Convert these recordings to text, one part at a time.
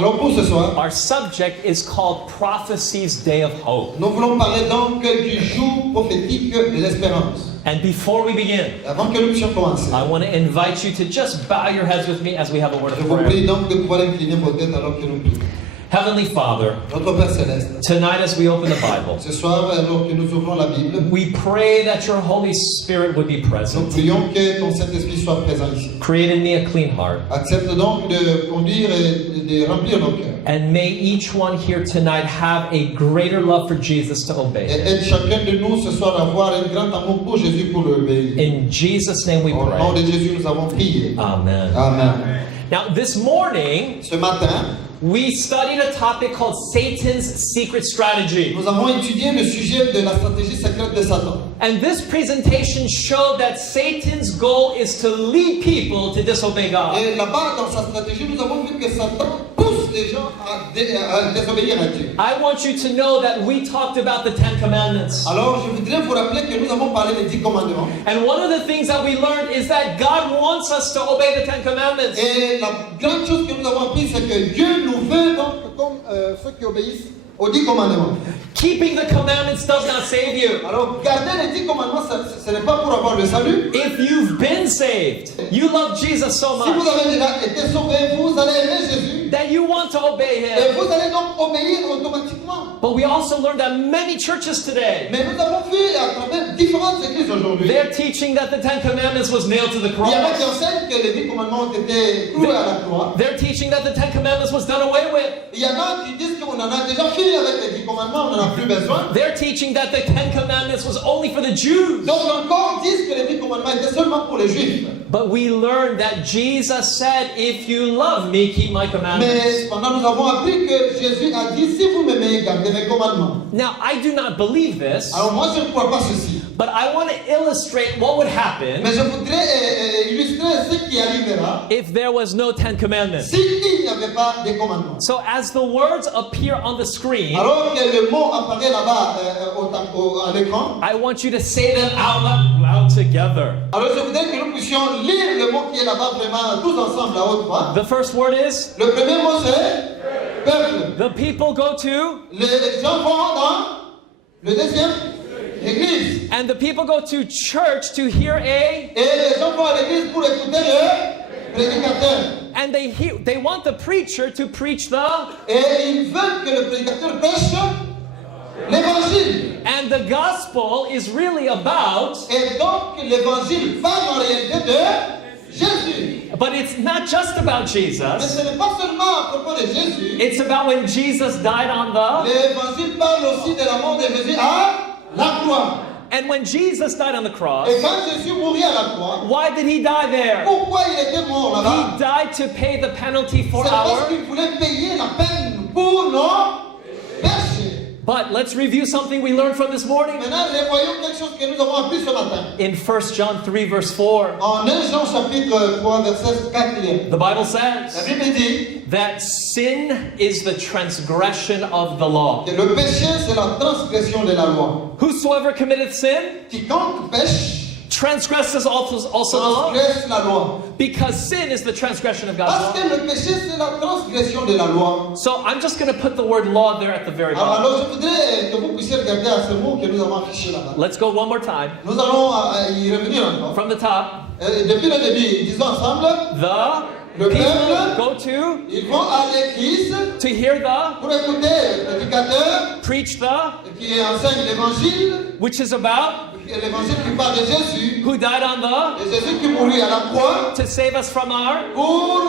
Alors pour ce soir, our subject is called Prophecy's Day of Hope. nous voulons parler donc du jour prophétique de l'espérance. And before we begin, Avant que nous puissions commencer, I want to invite you to just bow your heads with me as we have a word je of vous prayer. prie donc de pouvoir incliner vos têtes alors que nous prions. Heavenly Father, Notre Père Céleste, tonight as we open the Bible, ce soir alors que nous ouvrons la Bible, we pray that your Holy Spirit would be nous present. prions que ton Saint-Esprit soit présent ici. Create in me a clean heart. Accepte donc de conduire et de remplir nos cœurs. And may each one here tonight have a greater love for Jesus to Et obey. aide chacun de nous ce soir à avoir un grand amour pour Jésus pour le obéir. In Jesus' name we Au nom pray. de Jésus, nous avons prié. Amen. Amen. Now, this morning, Ce matin, we studied a topic called Satan's secret strategy. nous avons étudié le sujet de la stratégie secrète de Satan. And this presentation showed that Satan's goal is to lead people to disobey God. Et là-bas, dans sa stratégie, nous avons vu que Satan pousse les gens à désobéir à Dieu. I want you to know that we talked about the Ten Commandments. Alors, je voudrais vous rappeler que nous avons parlé des 10 commandements. And one of the things that we learned is that God wants us to obey the Ten Commandments. Et la grande chose que nous avons appris, c'est que Dieu nous veut donc comme ceux qui obéissent aux 10 commandements. Keeping the commandments does not save you. Alors, garder les 10 commandements, ce n'est pas pour avoir le salut. If you've been saved, you love Jesus so Si vous much avez déjà été sauvé, vous allez aimer Jésus. that you want to obey Et Him. vous allez donc obéir automatiquement. But we also learned that many churches today, Mais nous avons vu à travers différentes églises aujourd'hui, they're teaching that the Ten Commandments was nailed to the il y en a qui cross. enseignent que les 10 commandements ont été cloués à la croix. They're teaching that the Ten Commandments was done away with. Il y en a qui disent qu'on en a déjà fini avec les 10 commandements, on n'en a plus besoin. They're teaching that the Ten Commandments was only for the Jews. D'autres encore disent que les 10 commandements étaient seulement pour les juifs. But we learned that Jesus said, if you love me, keep my Mais commandments. cependant, nous avons appris que Jésus a dit, si vous m'aimez, gardez mes commandements. Now, I do not believe this, Alors moi, je ne crois pas ceci. but I want to illustrate what would happen Mais je voudrais illustrer ce qui arrivera if there was no Ten Commandments. s'il n'y avait pas de commandements. So as the words appear on the screen, Alors que le mot apparaît là-bas à l'écran, I want you to say them out loud together. alors je voudrais que nous puissions lire le mot qui est là-bas vraiment tous ensemble à haute voix. The first word is, Le premier mot c'est peuple. the people go to, Les gens vont dans le deuxième, l'église. and the people go to church to hear Et les gens vont à l'église pour écouter le prédicateur. and they want the preacher to preach the, Et ils veulent que le prédicateur prêche l'évangile. and the gospel is really about, Et donc l'évangile parle en réalité de Jésus. but it's not just about Mais Jesus. ce n'est pas seulement à propos de Jésus. It's about when Jesus died on the, L'évangile parle aussi de la mort de Jésus à la croix. and when Jesus died on the cross, Et quand Jésus mourut à la croix, why did he die there? pourquoi il était mort là-bas? He died to pay the penalty for C'est parce our, qu'il voulait payer la peine pour nos péchés. but let's review something we learned from this morning. Maintenant, revoyons quelque chose que nous avons appris ce matin. In 1 John 3 verse 4, En 1 Jean chapitre 3 verset 4, the Bible la says Bible dit that sin is the transgression of the law. que le péché c'est la transgression de la loi. Whosoever committeth sin Quiconque pêche transgresses also the law, transgresse la loi. because sin is the transgression of God's Parce law. que le péché c'est la transgression de la loi. So I'm just going to put the word law there at the very bottom. Alors je voudrais que vous puissiez regarder à ce mot que nous avons affiché là-bas. Let's go one more time. Nous allons y revenir encore. From the top, Depuis le début, disons ensemble, the Le people peuple, go to ils vont à l'église hear the, pour écouter le prédicateur preach the, qui enseigne l'évangile, which is about l'évangile qui parle de Jésus, who died on the, de Jésus qui mourut à la croix to save us from our, pour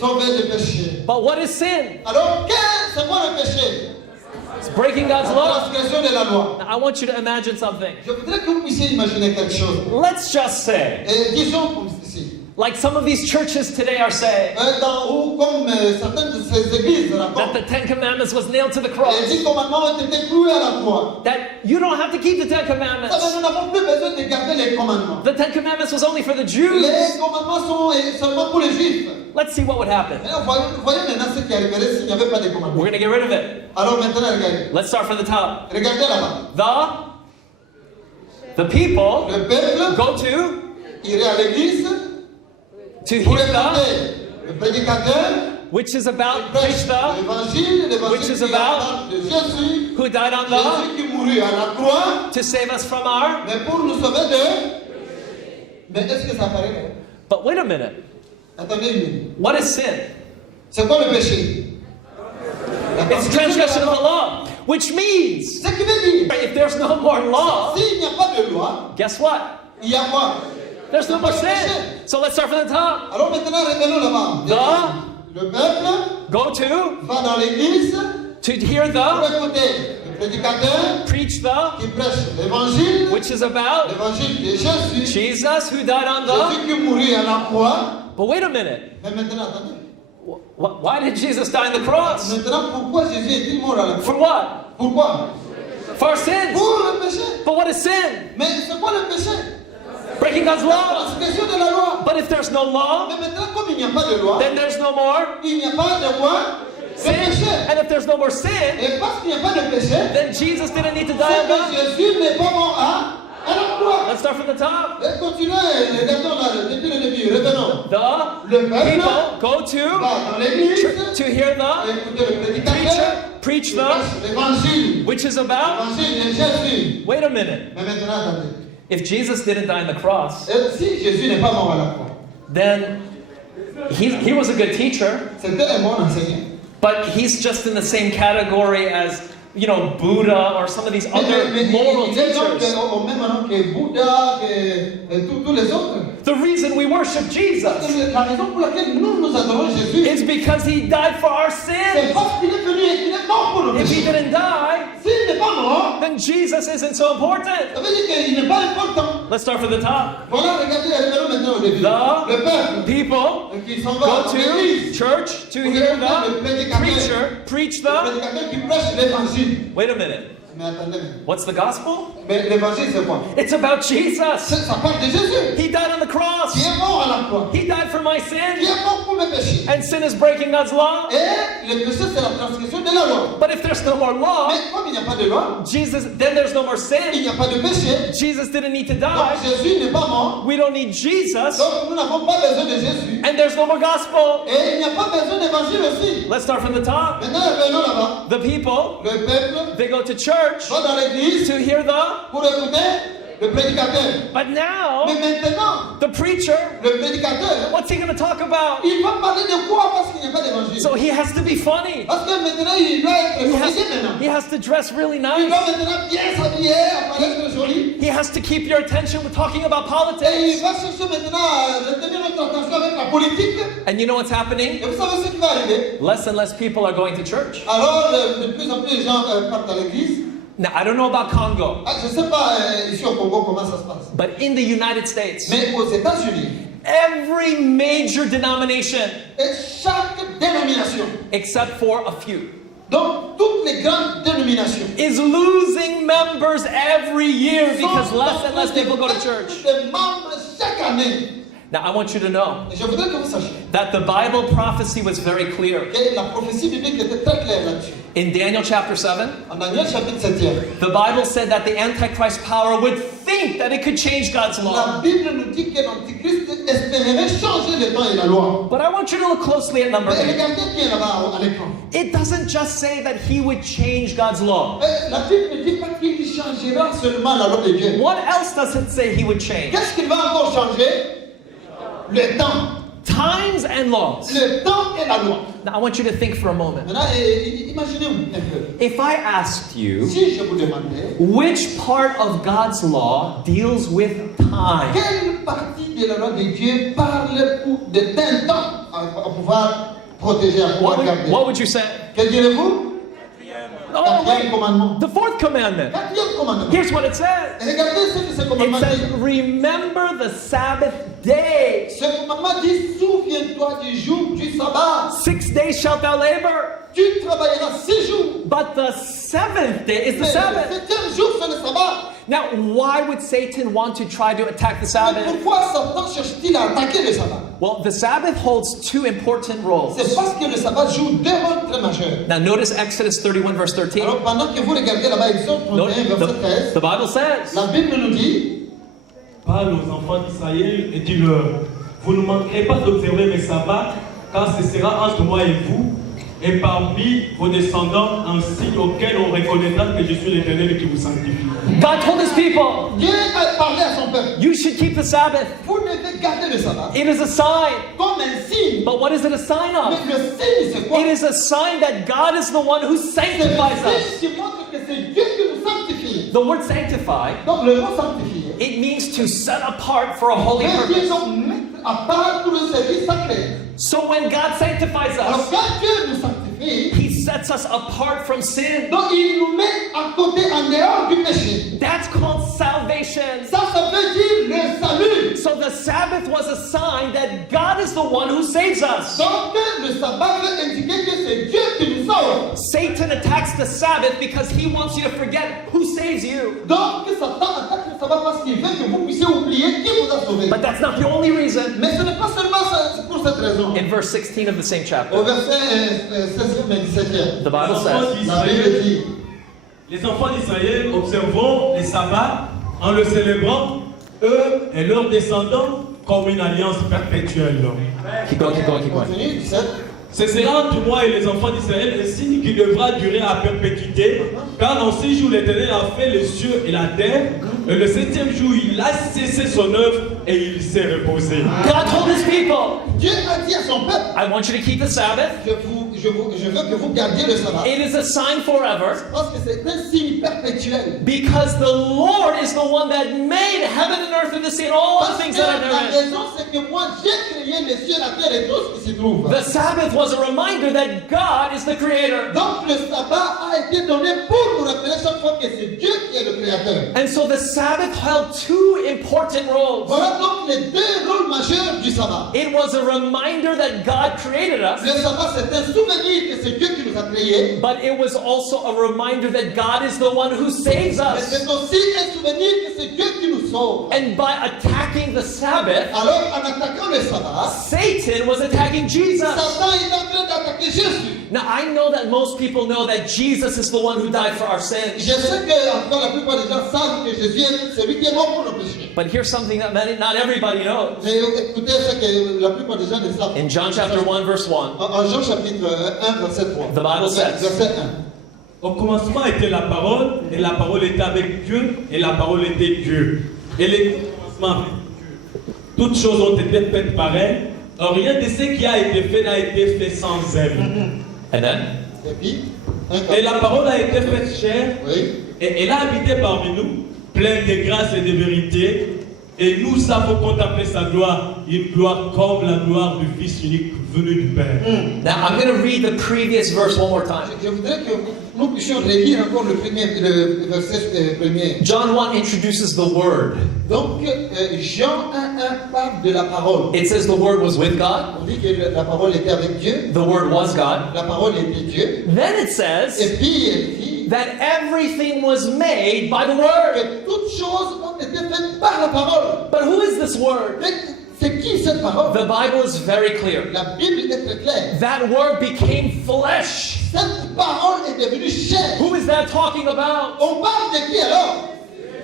sauver les péchés. but what is sin? Alors, c'est quoi le péché? It's breaking God's La law. transgression de la loi. Now, I want you to imagine something. Je voudrais que vous puissiez imaginer quelque chose. Let's just say, Et disons comme ceci. like some of these churches today are saying, Comme certaines de ces églises that racontent, the Ten Commandments was nailed to the les cross. 10 commandements ont été cloués à la croix. That you don't have to keep the Ten Ça Commandments. veut dire nous n'avons plus besoin de garder les commandements. The Ten Commandments was only for the Jews. Les commandements sont seulement pour les juifs. Let's see what would happen. Alors, voyons maintenant ce qui arriverait s'il n'y avait pas de commandements. We're going to get rid of it. Alors maintenant, regardez. Let's start from the top. Regardez là-bas. The people Le peuple go to irait à l'église hear pour the, écouter le prédicateur which is about, prêche preach the, l'évangile which is qui about parle de Jésus, who died on the, Jésus qui mourut à la croix, to save us from our. mais pour nous sauver de... Mais est-ce que ça paraît vrai? But wait a minute. Attendez une minute. What is sin? C'est quoi le péché? La It's transgression of the law, which means Ce qui veut dire, if there's no more law, s'il n'y a pas de loi, guess what? il y a quoi? There's no more sin. So let's start from the top. Alors maintenant, revenons là-bas. Le peuple Go to va dans l'église hear pour the, écouter le prédicateur preach the, qui prêche l'évangile, which is about l'évangile de Jésus, Jesus who died on the. Jésus qui mourut à la croix. But wait a minute. Mais maintenant, attendez. Why did Jesus die on the cross? Maintenant, pourquoi Jésus est-il mort à la croix? For what? Pourquoi? For our sins. Pour le péché. But what is sin? Mais c'est quoi le péché? Breaking God's La law. transgression de la loi. But if there's no law, Mais maintenant, comme il n'y a pas de loi, then there's no more il n'y a pas de quoi? De sin. péché. And if there's no more sin, Et parce qu'il n'y a pas de péché, then Jesus didn't need to die c'est on que the. Jésus n'est pas mort à la croix. Let's start from the top. Et continuez, regardons là, depuis le début, revenons. The Le peuple people go to va dans l'église, to hear the écouter le prédicateur, preach qui the, prêche l'évangile, which is about. l'évangile de Jésus. Wait a minute. Mais maintenant, attendez. If Jesus didn't die on the cross, Et si Jésus n'est pas mort à la croix, then he was a good teacher, c'était un bon enseignant. but he's just in the same category as, you know, Buddha or some of these other moral Il est donc teachers. au même nom que Bouddha, que tous les autres. The reason we worship Jesus La raison pour laquelle nous adorons Jésus, is because he died for our c'est sins. parce qu'il est venu et qu'il est mort pour nos If he péchés. didn't die, S'il n'est pas mort, then Jesus isn't so important. ça veut dire qu'il n'est pas important. Let's start from the top. Voilà, regardez, revenons maintenant au début. The Le peuple people qui s'en va go dans to l'église, church to hear the preacher preach le the. prédicateur qui prêche l'évangile. Wait a minute. Mais attendez, What's the gospel? mais l'évangile c'est quoi? It's about Jesus. Ça parle de Jésus, He died on the qui cross. est mort à la croix, He died for my qui sins. est mort pour mes péchés. And sin is breaking God's law. Et le péché c'est la transgression de la loi. But if there's no more law, Mais comme il n'y a pas de loi, then there's no more il sin. n'y a pas de péché, Jesus didn't need to donc die. Jésus n'est pas mort, We don't need Jesus. donc nous n'avons pas besoin de Jésus. And there's no more gospel. Et il n'y a pas besoin d'évangile aussi. Let's start from the top. Maintenant, revenons là-bas. The people, Le peuple they go to church va dans l'église to hear the. pour écouter le prédicateur. But now, Mais maintenant, the preacher, le prédicateur, what's he going to talk about? il va parler de quoi parce qu'il n'y a pas d'évangile? So he has to be funny. Parce que maintenant, il doit être He has, comédien maintenant. he has to dress really Il nice. doit maintenant bien s'habiller, apparaître joli. He has to keep your attention with talking about Et politics. il va chercher maintenant à retenir notre attention avec la politique. And you know what's happening? Et vous savez ce qui va arriver? Less and less people are going to church. Alors, de plus en plus de gens partent à l'église. Now, I don't know about Congo, Ah, je ne sais pas ici au Congo comment ça se passe. but in the United States, Mais aux États-Unis, every major denomination, et chaque dénomination, except for a few, donc toutes les grandes dénominations, is losing members every year because less and less people go to church. des membres chaque année. Now, I want you to know Et je voudrais que vous sachiez that the Bible prophecy was very clear. que la prophétie biblique était très claire là-dessus. In Daniel chapter 7, En Daniel chapitre 7, the Bible said that the Antichrist power would think that it could change God's law. la Bible nous dit que l'Antichrist espérait changer le temps et la loi. But I want you to look closely at number Mais 8. regardez bien là-bas à l'écran. It doesn't just say that he would change God's law. La Bible ne dit pas qu'il changera seulement la loi de Dieu. What else does it say he would change? Qu'est-ce qu'il va encore changer? Le temps. Times and laws. Le temps et la loi. Now I want you to think for a moment. Maintenant, imaginez-vous un peu. If I asked you Si je vous demandais, which part of God's law deals with time, quelle partie de la loi de Dieu parle d'un temps à pouvoir protéger, à pouvoir garder? what would you say? Que direz-vous? Oh, Quatrième wait, commandement. the fourth commandment. Quatrième commandement. Here's what it says. Regardez ce que ce commandement It says, dit. remember the Sabbath day. Ce commandement dit, souviens-toi du jour du sabbat. 6 days shalt thou labor, Tu travailleras 6 jours. but the seventh day is the Mais le Sabbath. 7e jour, c'est le sabbat. Now, why would Satan want to try to attack the Mais Sabbath? pourquoi Satan cherche-t-il à attaquer le sabbat? Well, the Sabbath holds two important roles. C'est parce que le sabbat joue deux rôles très majeurs. Now, notice Exodus 31, verse 13. Alors pendant que vous regardez là-bas, Exode 31, verset 13, The Bible says, la Bible nous dit, Parle aux enfants d'Israël et dis-leur, vous ne manquerez pas d'observer mes sabbats, car ce sera entre moi et vous, et parmi vos descendants, un signe auquel on reconnaîtra que je suis l'Éternel qui vous sanctifie. God told his people, Dieu a parlé à son peuple. you should keep the Sabbath. Vous devez garder le sabbat It is a sign. comme un signe. But what is it a sign Mais of? le signe, c'est quoi? It is a sign that God is the one who C'est le sanctifies us. signe qui montre que c'est Dieu qui nous sanctifie. The word sanctify, Donc le mot sanctifier it means to set apart for a holy veut dire purpose. donc mettre à part pour le service sacré. So when God sanctifies Alors us, quand Dieu nous sanctifie, he sets us apart from sin. donc il nous met à côté, en dehors du péché. That's called salvation. Ça veut dire le salut. So the Sabbath was a sign that God is the one who saves us. Donc le sabbat veut indiquer que c'est Dieu qui nous sauve. Satan attacks the Sabbath because he wants you to forget who saves you. Donc Satan attaque le sabbat parce qu'il veut que vous puissiez oublier qui vous a sauvé. But that's not the only reason. Mais ce n'est pas seulement ça, c'est pour cette raison. In verse 16 of the same Au chapter, verset 16e et 17e, the Bible says, la Bible dit, Les enfants d'Israël observeront les sabbats en le célébrant, eux et leurs descendants, comme une alliance perpétuelle. keep going, keep going, keep going. continue, 17. Ce sera entre moi et les enfants d'Israël un signe qui devra durer à perpétuité, car en 6 jours l'Éternel a fait les cieux et la terre, et le 7e jour il a cessé son œuvre et il s'est reposé. God told his people, Dieu a dit à son peuple, I want you to keep the Sabbath. je veux que vous gardiez le sabbat. It is a sign forever Parce que c'est un signe perpétuel. because the Lord is the one that made heaven and earth and the sea and all the Parce things que that are la therein. raison, c'est que moi, j'ai créé les cieux, la terre et tout ce qui s'y trouve. The Sabbath was a reminder that God is the creator. Donc le sabbat a été donné pour nous rappeler chaque fois que c'est Dieu qui est le créateur. And so the Sabbath held two important roles. Voilà donc les deux rôles majeurs du sabbat. It was a reminder that God created us, Le sabbat, c'est un souvenir que c'est Dieu qui nous a créés. but it was also a reminder that God is the one who saves Mais us. c'est aussi un souvenir que c'est Dieu qui nous sauve. And by attacking the Sabbath, Alors, en attaquant le sabbat, Satan was attacking Jesus. Satan est en train d'attaquer Jésus. Now, I know that most people know that Jesus is the one who died for our sins. Je sais que en tout cas, la plupart des gens savent que Jésus est celui qui est mort pour nos péchés. But here's something that not everybody knows. Mais écoutez ce que la plupart des gens ne savent. In John chapter 1, verse 1, En Jean chapitre 1, verset 3. The Bible says- Verset 1. Au commencement était la parole, et la parole était avec Dieu, et la parole était Dieu. Et les commencements avec Dieu. Toutes choses ont été faites par elle. Rien de ce qui a été fait n'a été fait sans elle. and then, Et puis, Et la parole a été faite chair, oui. et elle a habité parmi nous, pleine de grâce et de vérité. Et nous avons contemplé sa gloire, une gloire comme la gloire du Fils unique venu du Père. now I'm going to read the previous verse one more time. Je voudrais que nous puissions relire encore le verset premier. John 1 introduces the Word. Donc, Jean 1 parle de la parole. It says the Word was with God, On dit que la parole était avec Dieu, the Word was God. la parole était Dieu. Then it says Et puis, elle dit that everything was made by the Word. que toutes choses ont été faites par la parole. But who is this Word? Mais c'est qui cette parole? The Bible is very clear. La Bible est très claire. That Word became flesh. Cette parole est devenue chair. Who is that talking about? On parle de qui alors?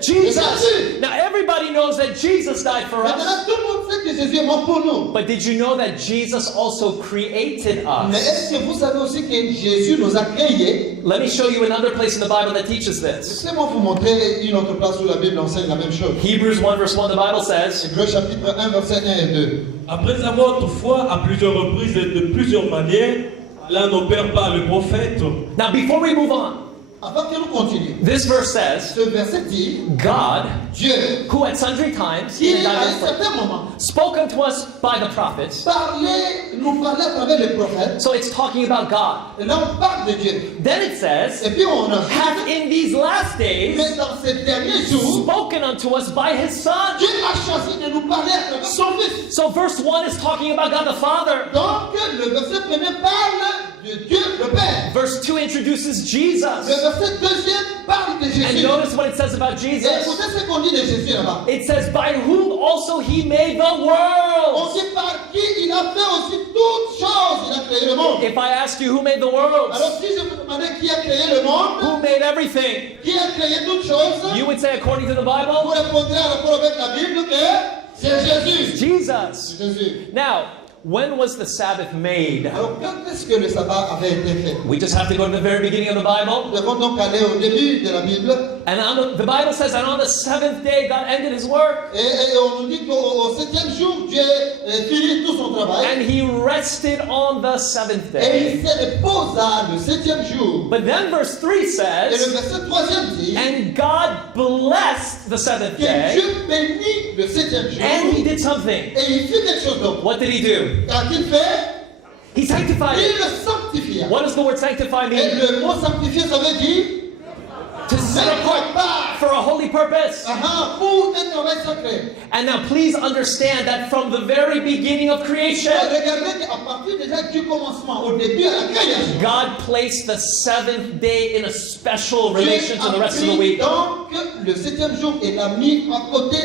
Jesus. Now everybody knows that Jesus died for us. Maintenant, tout le monde sait que Jésus est mort pour nous. But did you know that Jesus also created Mais us? est-ce que vous savez aussi que Jésus nous a créés? Let me show you another place in the Bible that teaches this. Laissez-moi vous montrer une autre place où la Bible enseigne la même chose. Hebrews 1 verse 1, the Bible says, Hébreux chapitre 1, verset 1 et 2. Après avoir toutefois, à plusieurs reprises et de plusieurs manières, là nos pères par le prophète, now before we move on, Avant que nous continuions, this verse says, ce verset dit God, Dieu, who at sundry times qui in à un diverse ways, certain moment spoke unto us by the prophets. nous parlait à travers les prophètes. So it's talking about God. Et là, on parle de Dieu. Then it says, Et puis on hath ajoute, in these last days mais dans ces derniers jours, spoken unto us by his Son. Dieu a choisi de nous parler à travers son Fils. So verse 1 is talking about God the Father. Donc, le verset premier parle de Dieu le Père. Verse 2 introduces Le Jesus. verset deuxième parle de And Jésus. notice what it says about Et Jesus. écoutez ce qu'on dit de Jésus là-bas. It says, by whom also he made the On world. dit par qui il a fait aussi toutes choses. Il a créé le monde. If I asked you who made the world, Alors si je vous demandais qui a créé le monde, who made everything, qui a créé toutes choses, you would say, according to the vous Bible, répondrez en rapport avec la Bible que c'est Jésus. Jesus. Jésus. Now, when was the Sabbath made? Alors, quand est-ce que le sabbat avait été fait? We just have to go to the very beginning of the Bible. Nous devons donc aller au début de la Bible. And the Bible says, and on the seventh day, God ended his work. Et on nous dit qu'au septième jour, Dieu finit tout son travail. And he rested on the seventh Et day. il se reposa le septième jour. But then verse 3 Et le says, verset 3e dit and God blessed the seventh que day, Dieu bénit le septième jour. and he did something. Et il fit quelque chose d'autre. What did he do? Qu'a-t-il fait? He sanctified Il it. le sanctifia. What does the word sanctify Et mean? le mot sanctifier, ça veut dire To set apart part. for a holy purpose. Pour un travail sacré. And now please understand that from the very beginning of creation, Regardez qu'à partir déjà du commencement, au début à la création, God placed the seventh day in a special Dieu relation to the a rest of the pris week. donc le septième jour et l'a mis à côté,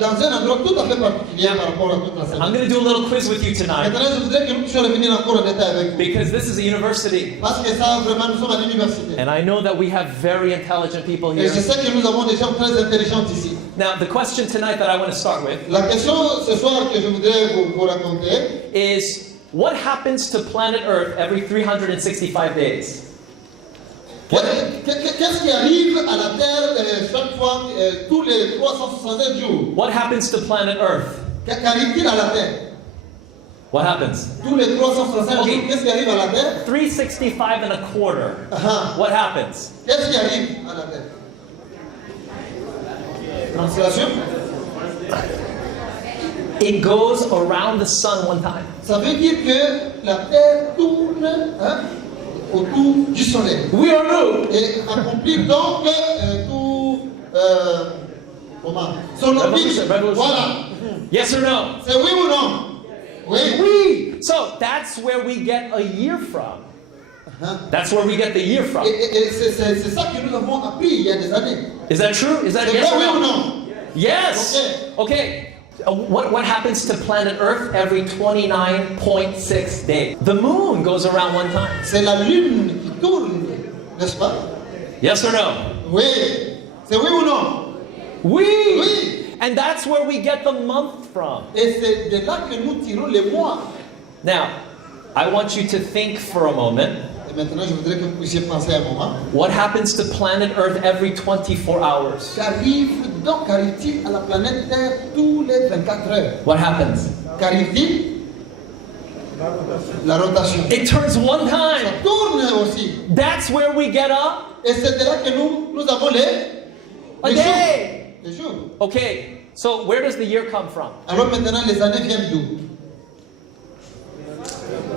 dans un endroit tout à fait particulier par rapport à toute la I'm semaine. going to do a little quiz with you tonight Maintenant, je voudrais que nous puissions revenir encore en détail avec vous. because this is a university. Parce que ça, vraiment, nous sommes à l'université. And I know that we have very intelligent people Et je here. sais que nous avons des gens très intelligents ici. Now, the question tonight that I want to start with La question ce soir que je voudrais vous raconter, is what happens to planet Earth every 365 days? qu'est-ce qui arrive à la Terre chaque fois, tous les 365 jours? What happens to planet Earth? Qu'arrive-t-il à la Terre? What happens? Tous les 365 Ok. jours, qu'est-ce qui arrive à la Terre? 365 and a quarter. Ah, What happens? qu'est-ce qui arrive à la Terre? Translation? It goes around the sun one time. Ça veut dire que la Terre tourne autour du Soleil. We are new. Et accomplit donc tout comment? Son orbite. Revolution. Voilà. Yes or no? C'est oui ou non? Oui. We. So that's where we get a year from. That's where we get the year from. Et c'est ça que nous avons appris il y a des années. Is that true? Is that C'est yes vrai, oui or ou no? non? Yes. Okay. What happens to planet Earth every 29.6 days? The moon goes around one time. C'est la Lune qui tourne, n'est-ce pas? Yes or no? Oui. C'est oui ou non? We. Oui. And that's where we get the month from. Et c'est de là que nous tirons les mois. Now, I want you to think for a moment. Et maintenant, je voudrais que vous puissiez penser un moment. What happens to planet Earth every 24 hours? Qu'arrive-t-il à la planète Terre tous les 24 heures? What happens? Qu'arrive-t-il? La rotation. It turns one Ça time. tourne aussi. That's where we get up Et c'est de là que nous avons a les day. jours. Les jours. Okay, so where does the year come from? Alors maintenant, les années viennent d'où?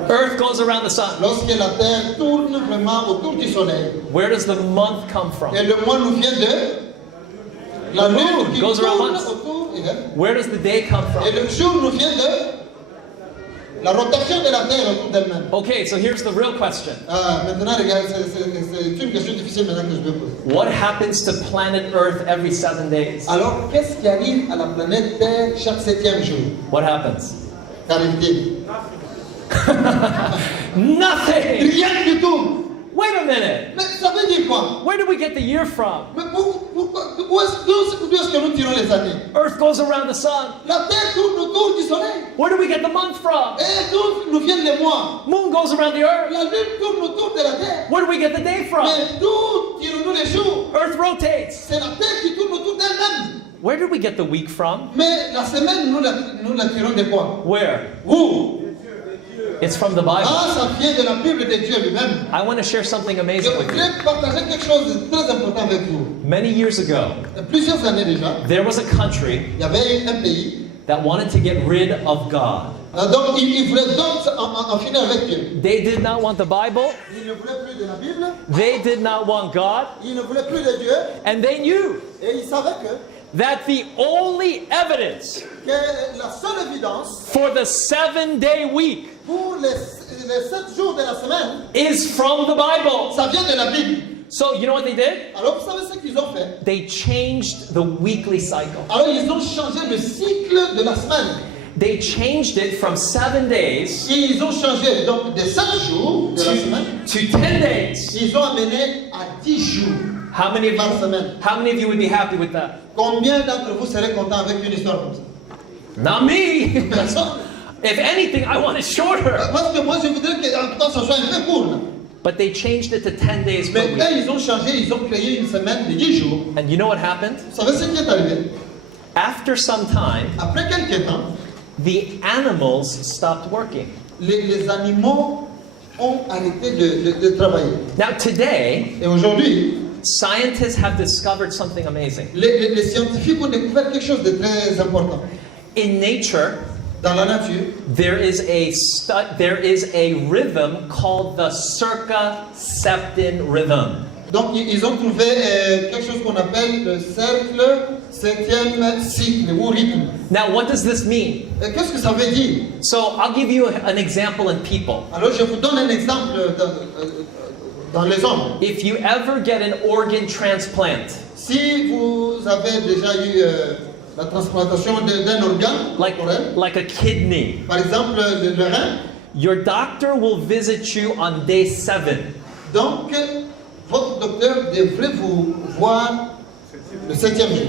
Earth goes around the sun. Lorsque la Terre tourne vraiment autour du Soleil. Where does the month come from? Et le mois nous vient de la lune qui goes around tourne once. autour. Where does the day come Et from? le jour nous vient de la rotation de la Terre autour d'elle-même. Okay, so here's the real question. Maintenant, regarde, c'est une question difficile maintenant que je vais poser. What happens to planet Earth every 7 days? Alors, qu'est-ce qui arrive à la planète Terre chaque 7e jour? What happens? Qu'arrive-t-il? Nothing! Rien du tout. Wait a minute. Mais ça veut dire quoi? Where do we get the year from? Mais d'où est-ce que nous tirons les années? Earth goes around the sun. La Terre tourne autour du Soleil. Where do we get the month from? Et d'où nous viennent les mois? Moon goes around the Earth. La Lune tourne autour de la Terre. Where do we get the day from? Mais d'où tirons-nous les jours? Earth rotates. C'est la Terre qui tourne autour d'elle-même. Where did we get the week from? Mais la semaine, nous la tirons de quoi? Where? Où? It's from the Bible. Ah, ça vient de la Bible de Dieu lui-même. I want to share something Je amazing with you. voudrais partager quelque chose de très important avec vous. Many years ago, Il y a plusieurs années déjà, there was a country il y avait un pays, that wanted to get rid of God. donc il voulait donc en finir avec Dieu. They did not want the Bible. Il ne voulait plus de la Bible, They did not want God. il ne voulait plus de Dieu, And they knew et il savait that the only evidence que la seule évidence for the 7-day week pour les 7 jours de la semaine, is from the Bible. ça vient de la Bible. So, you know what they did? Alors vous savez ce qu'ils ont fait? They changed the weekly cycle. Alors ils ont changé le cycle de la semaine. They changed it from 7 days Ils ont changé donc de 7 jours de la semaine, to 10 days. ils ont amené à 10 jours How many of par you, semaine. how many of you would be happy with that? Combien d'entre vous seraient contents avec une histoire comme ça? Not me. Personne. If anything, I want it shorter. Parce que moi, je voudrais que en temps, ça soit un peu court. Là. But they changed it to 10 days per Mais week. là, ils ont changé, ils ont créé une semaine de 10 jours. And you know what happened? Vous savez ce qui est arrivé? After some time, Après quelques temps, the animals stopped working. les animaux ont arrêté de travailler. Now today, Et aujourd'hui, scientists have discovered something amazing. les scientifiques ont découvert quelque chose de très important. In nature, Dans la nature, there is a rhythm called the circa-septan rhythm. donc ils ont trouvé quelque chose qu'on appelle le cercle septième cycle ou rythme. Now, what does this mean? Qu'est-ce que ça veut dire? So, I'll give you an example in people. Alors je vous donne un exemple dans les hommes. If you ever get an organ transplant, Si vous avez déjà eu la transplantation d'un organe corporel, like a kidney, par exemple le rein, your doctor will visit you on day 7. donc votre docteur devrait vous voir le 7e jour.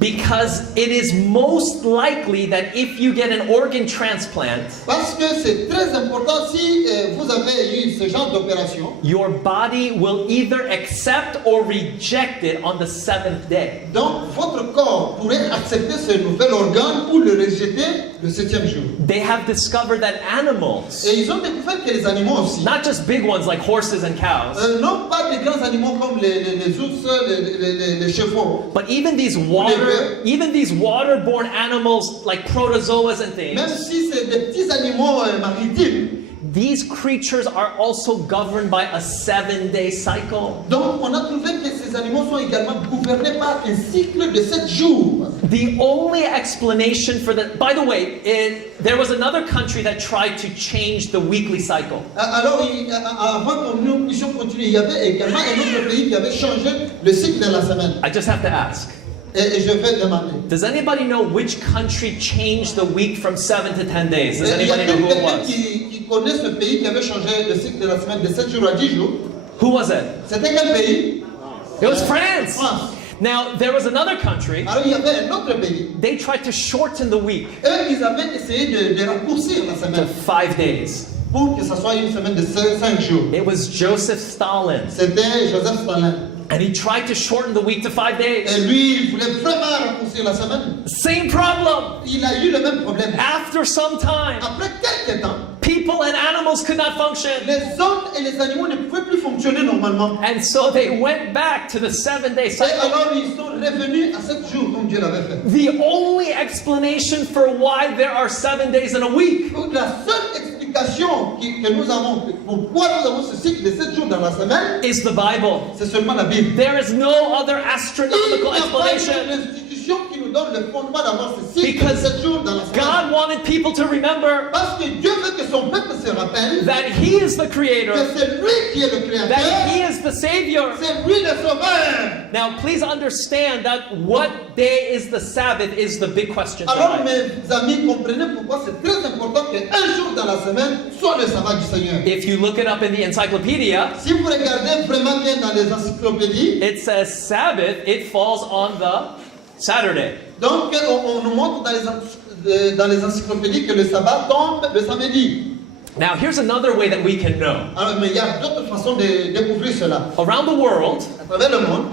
Because it is most likely that if you get an organ transplant, Parce que c'est très important si vous avez eu ce genre d'opération. your body will either accept or reject it on the 7th day. Donc, votre corps pourrait accepter ce nouvel organe ou le rejeter le 7e jour. They have discovered that animals, Et ils ont découvert que les animaux aussi, not just big ones like horses and cows, non pas des grands animaux comme les ours, les chevaux, but even these waterborne animals like protozoas and même things, si c'est des petits animaux maritimes. these creatures are also governed by a 7-day cycle. Donc, on a trouvé que ces animaux sont également gouvernés par un cycle de 7 jours. The only explanation for that, by the way, there was another country that tried to change the weekly cycle. Alors, avant que nous puissions continuer, il y avait également un autre pays qui avait changé le cycle de la semaine. I just have to ask. Et je vais demander. Does anybody know which country changed the week from 7 to 10 days? Does Il y a anybody know who it quelqu'un was? qui connaît ce pays qui avait changé le cycle de la semaine de 7 jours à 10 jours. Who was it? C'était quel pays? It was France. France. Now, there was another country. Alors, il y avait un autre pays. They tried to shorten the week Eux, ils avaient essayé de raccourcir la to semaine 5 days. pour que ça soit une semaine de 5 jours. It was Joseph Stalin. C'était Joseph Stalin. And he tried to shorten the week to 5 days. Et lui, il voulait vraiment raccourcir la semaine. Same problem. Il a eu le même problème. After some time, Après quelques temps, people and animals could not function. les hommes et les animaux ne pouvaient plus fonctionner normalement. And so they went back to the 7-day Et cycle. alors, ils sont revenus à 7 jours comme Dieu l'avait fait. The only explanation for why there are 7 days in a week Donc, la seule explication que nous avons, pourquoi nous avons ce cycle de 7 jours dans la semaine, is the Bible. c'est seulement la Bible. There is no other Il astronomical n'y a pas explanation. d'institution qui nous donne le fondement d'avoir ce cycle de Because 7 jours dans la semaine. God wanted people to remember Parce que Dieu veut que son peuple se rappelle that He is the que Creator, c'est lui qui est le that créateur, He is the Savior. c'est lui le sauveur. Now, please understand that what day is the Sabbath is the big question Alors tonight. mes amis, comprenez pourquoi c'est très important qu'un jour dans la semaine soit le sabbat du Seigneur. If you look it up in the encyclopedia, Si vous regardez vraiment bien dans les encyclopédies, it says Sabbath, it falls on the Saturday. donc on nous montre dans les encyclopédies que le sabbat tombe le samedi. Now, here's another way that we can know. Alors, mais il y a d'autres façons de découvrir cela. Around the world, À travers le monde,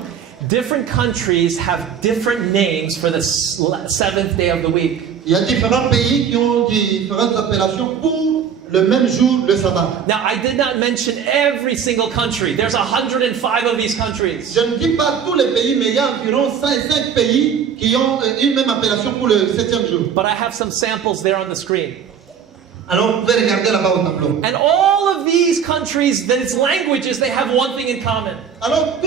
different countries have different names for the 7th day of the week. il y a différents pays qui ont différentes appellations pour le même jour, le sabbat. Now, I did not mention every single country. There's 105 of these countries. Je ne dis pas tous les pays, mais il y a environ 5 pays qui ont une même appellation pour le 7e jour. But I have some samples there on the screen. Alors, vous pouvez regarder là-bas au tableau. And all of these countries, these languages, they have one thing in common. Alors,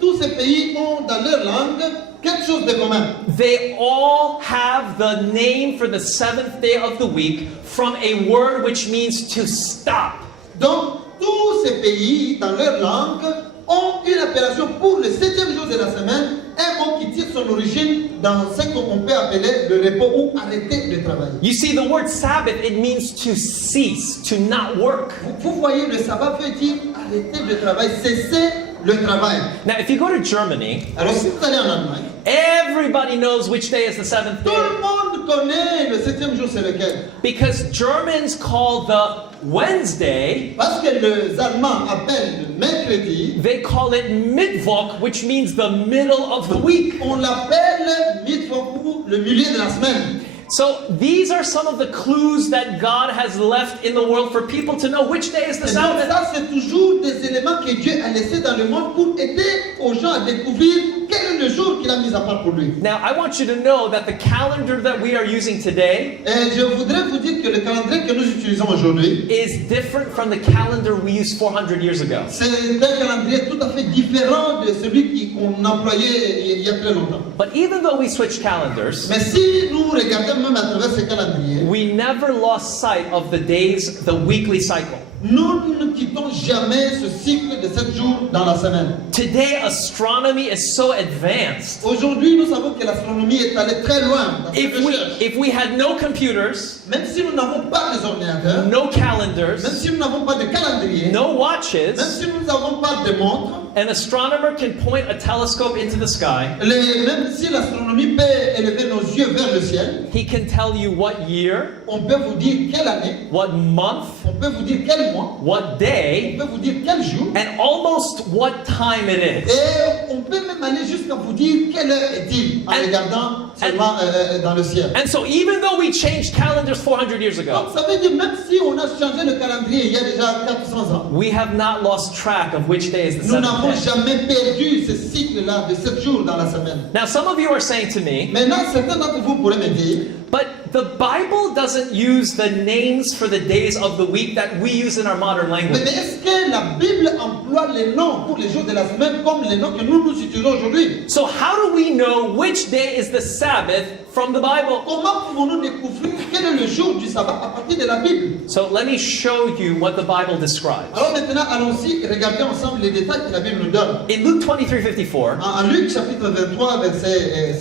tous ces pays ont dans leur langue quelque chose de commun. They all have the name for the 7th day of the week from a word which means to stop. Donc, tous ces pays, dans leur langue, ont une appellation pour le 7e jour de la semaine, un mot qui tire son origine dans ce qu'on peut appeler le repos ou arrêter de travailler. You see, the word Sabbath, it means to cease, to not work. Vous voyez, le sabbat veut dire arrêter de travailler, cesser le travail. Now, if you go to Germany, Alors, si vous allez en Allemagne, everybody knows which day is the 7th tout day. le monde monde connaît le 7e jour, c'est lequel? Because Germans call the Wednesday, Parce que les Allemands appellent le mercredi, they call it Mittwoch, which means the middle of the week. on l'appelle Mittwoch ou le milieu de la semaine. So these are some of the clues that God has left in the world for people to know which day is the Et donc Sabbath. ça, c'est toujours des éléments que Dieu a laissés dans le monde pour aider aux gens à découvrir quel est le jour qu'il a mis à part pour lui. Now, I want you to know that the calendar that we are using today Et je voudrais vous dire que le calendrier que nous utilisons aujourd'hui, is different from the calendar we used 400 years ago. c'est un calendrier tout à fait différent de celui qu'on employait il y a très longtemps. But even though we switched calendars, Mais si nous regardons même à travers ce calendrier, we never lost sight of the days, the weekly cycle. nous ne quittons jamais ce cycle de 7 jours dans la semaine. Today, astronomy is so advanced. Aujourd'hui, nous savons que l'astronomie est allée très loin dans ses recherches. If we had no computers, Même si nous n'avons pas les ordinateurs, no même calendars, si nous n'avons pas de calendrier, no même watches, si nous n'avons pas de montre, an astronomer can point a telescope into the sky. même si l'astronomie peut élever nos yeux vers le ciel, He can tell you what year, on peut vous dire quelle année, what month, on peut vous dire quel mois, what on day, peut vous dire quel jour, and almost what time it is. et on peut même aller jusqu'à vous dire quelle heure est-il en And- regardant seulement dans le ciel. And so even though we changed calendars 400 years ago, Donc ça veut dire même si on a changé le calendrier il y a déjà 400 ans, we have not lost track of which day is the nous n'avons seventh day. jamais perdu ce cycle-là de 7 jours dans la semaine. Now some of you are saying to me, Maintenant, certains d'entre vous pourraient me dire, but the Bible doesn't use the names for the days of the week that we use in our modern mais language. est-ce que la Bible emploie les noms pour les jours de la semaine comme les noms que nous utilisons aujourd'hui? So how do we know which day is the Sabbath from the Bible? Comment pouvons-nous découvrir quel est le jour du sabbat à partir de la Bible? So let me show you what the Bible describes. Alors maintenant, allons-y, regardons ensemble les détails que la Bible nous donne. In Luke 23:54, En Luc chapitre 23, verset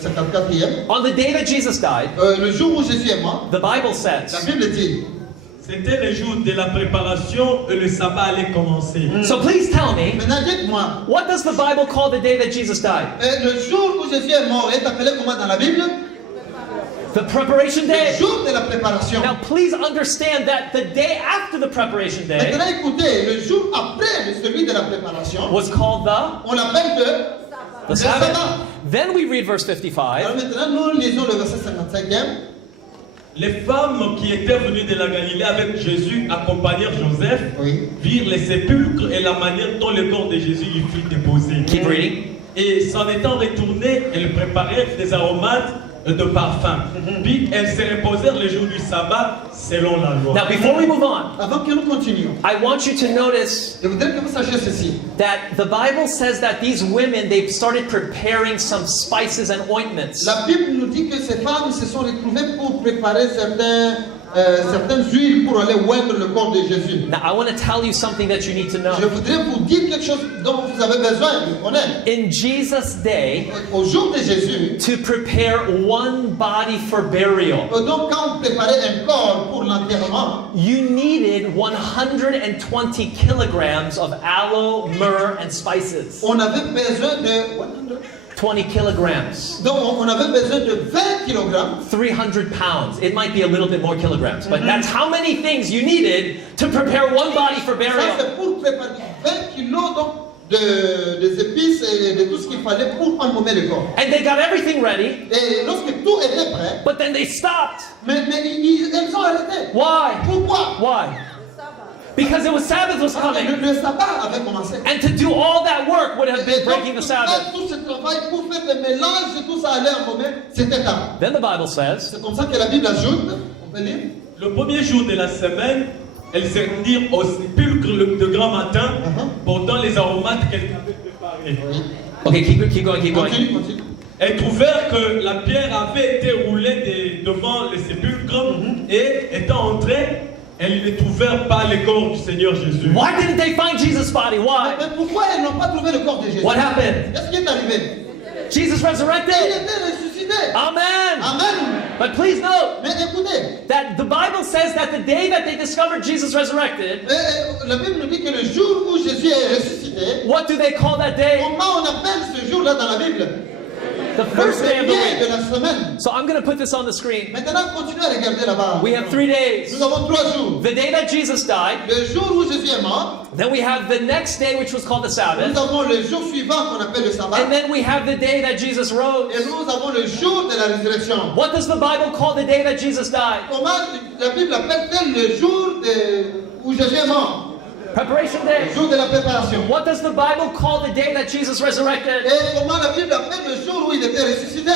54e, on the day that Jesus died, le jour où Jésus est mort, the Bible la says, Bible dit, C'était le jour de la préparation et le sabbat allait commencer. so please tell me, maintenant dites-moi, what does the Bible call the day that Jesus died? le jour où Jésus est mort est appelé comment dans la Bible? The preparation Le day. jour de la préparation. Now please understand that the day after the preparation day Maintenant écoutez, le jour après celui de la préparation, was called on l'appelle the le Sabbath. sabbat. Then we read verse Alors 55. maintenant nous lisons le verset 55e. Les femmes qui étaient venues de la Galilée avec Jésus accompagnèrent Joseph, Oui. virent les sépulcres et la manière dont le corps de Jésus y fut déposé. Keep reading. Et s'en étant retournées, elles préparèrent des aromates de parfum. Puis elles se reposèrent le jour du sabbat selon la loi. Now before we move on, Avant que nous continuions, I want you to notice je voudrais que vous sachiez ceci. that the Bible says that these women, they've started preparing some spices and ointments. La Bible nous dit que ces femmes se sont retrouvées pour préparer certaines huiles pour aller oindre le corps de Jésus. Now I want to tell you something that you need to Je know. voudrais vous dire quelque chose dont vous avez besoin de connaître. In Jesus' day, Au jour de Jésus, to prepare one body for burial, donc quand on préparait un corps pour l'enterrement, you needed 120 kilograms of aloe, myrrh, and spices. on avait besoin de 20 kilograms. donc on avait besoin de 20 kilogrammes. 300 pounds. It might be a little bit more kilograms, but that's how many things you needed to prepare one body for Ça burial. c'est pour préparer 20 kilos donc des épices et de tout ce qu'il fallait pour embaumer le corps. And they got everything ready, Et lorsque tout était prêt, but then they stopped. mais elles ont arrêté. Why? Pourquoi? Why? Because it was Sabbath was Parce que coming. le sabbat avait commencé. And to do all that work would have Et been donc, breaking the pour faire Sabbath. tout ce travail, pour faire des mélanges et tout ça allait embaumer, c'était tard. Then the Bible says, C'est comme ça que la Bible ajoute, on peut lire, Le premier jour de la semaine, elles se rendirent au sépulcre de grand matin, portant les aromates qu'elles avaient préparés. okay, keep going, keep going. continue. Elles trouvèrent que la pierre avait été roulée devant le sépulcre et étant entrées, elles ne trouvèrent pas le corps du Seigneur Jésus. Why didn't they find Jesus' body? Why? Mais pourquoi elles n'ont pas trouvé le corps de Jésus? What happened? Qu'est-ce qui est arrivé? Jesus Il resurrected. était ressuscité. Amen. Amen. But please note Mais écoutez, that the Bible says that the day that they discovered Jesus resurrected, la Bible nous dit que le jour où Jésus est ressuscité, what do they call that day? comment on appelle ce jour-là dans la Bible? The first day of the premier de week. la semaine. So I'm going to put this on the screen. Maintenant, continuez à regarder là-bas. We have 3 days. Nous avons 3 jours. The day that Jesus died. Le jour où Jésus est mort. Then we have the next day, which was called the Sabbath. Nous avons le jour suivant qu'on appelle le sabbat. And then we have the day that Jesus rose. Et nous avons le jour de la résurrection. What does the Bible call the day that Jesus died? Comment la Bible appelle-t-elle le jour où Jésus est mort? Preparation day. Le jour de la préparation. What does the Bible call the day that Jesus resurrected? Et comment la Bible appelle le jour où il était ressuscité?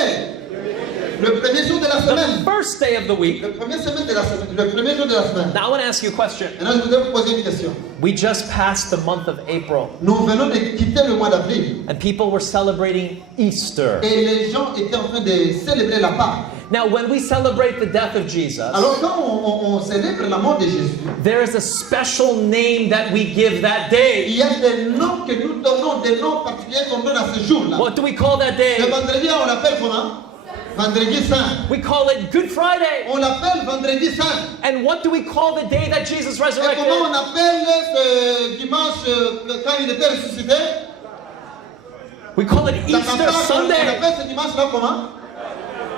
Le premier jour de la The semaine. first day of the week. Le premier semaine de la semaine. Le premier jour de la semaine. Now I want to ask you a question. Maintenant, je voudrais vous poser une question. We just passed the month of April, Nous venons de quitter le mois d'avril. and people were celebrating Easter. Et les gens étaient en train de célébrer la Pâque. Now, when we celebrate the death of Jesus, Alors quand on célèbre la mort de Jésus, there is a special name that we give that day. il y a des noms que nous donnons, des noms particuliers qu'on donne à ce jour-là. What do we call that Le day? vendredi, on l'appelle comment? Vendredi saint. We call it Good Friday. On l'appelle vendredi saint. And what do we call the day that Jesus Et comment resurrected? on appelle ce dimanche quand il était ressuscité? We call it La Easter Pâque, on Sunday. appelle ce dimanche-là comment?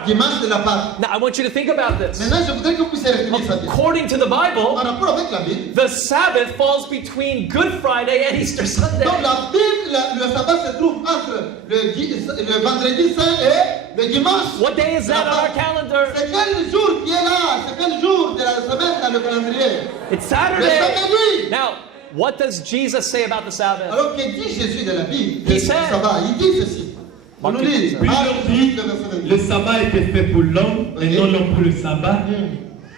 Dimanche de la Pâque. Now, I want you to think about this. Maintenant, je voudrais que vous puissiez retenir ça bien. According to the En Bible, rapport avec la Bible, the Sabbath falls between Good Friday and Easter Sunday. donc la Bible, le sabbat se trouve entre le vendredi saint et le dimanche. What day is that on our calendar? C'est quel jour qui est là? C'est quel jour de la semaine dans le calendrier? It's Le Saturday. samedi. Now, what does Jesus say about the Sabbath? Alors que dit Jésus de la Bible, He du said- sabbat, il dit ceci. On nous lit. Puis il leur dit, le verset 22. le sabbat était fait pour l'homme et non l'homme pour le sabbat,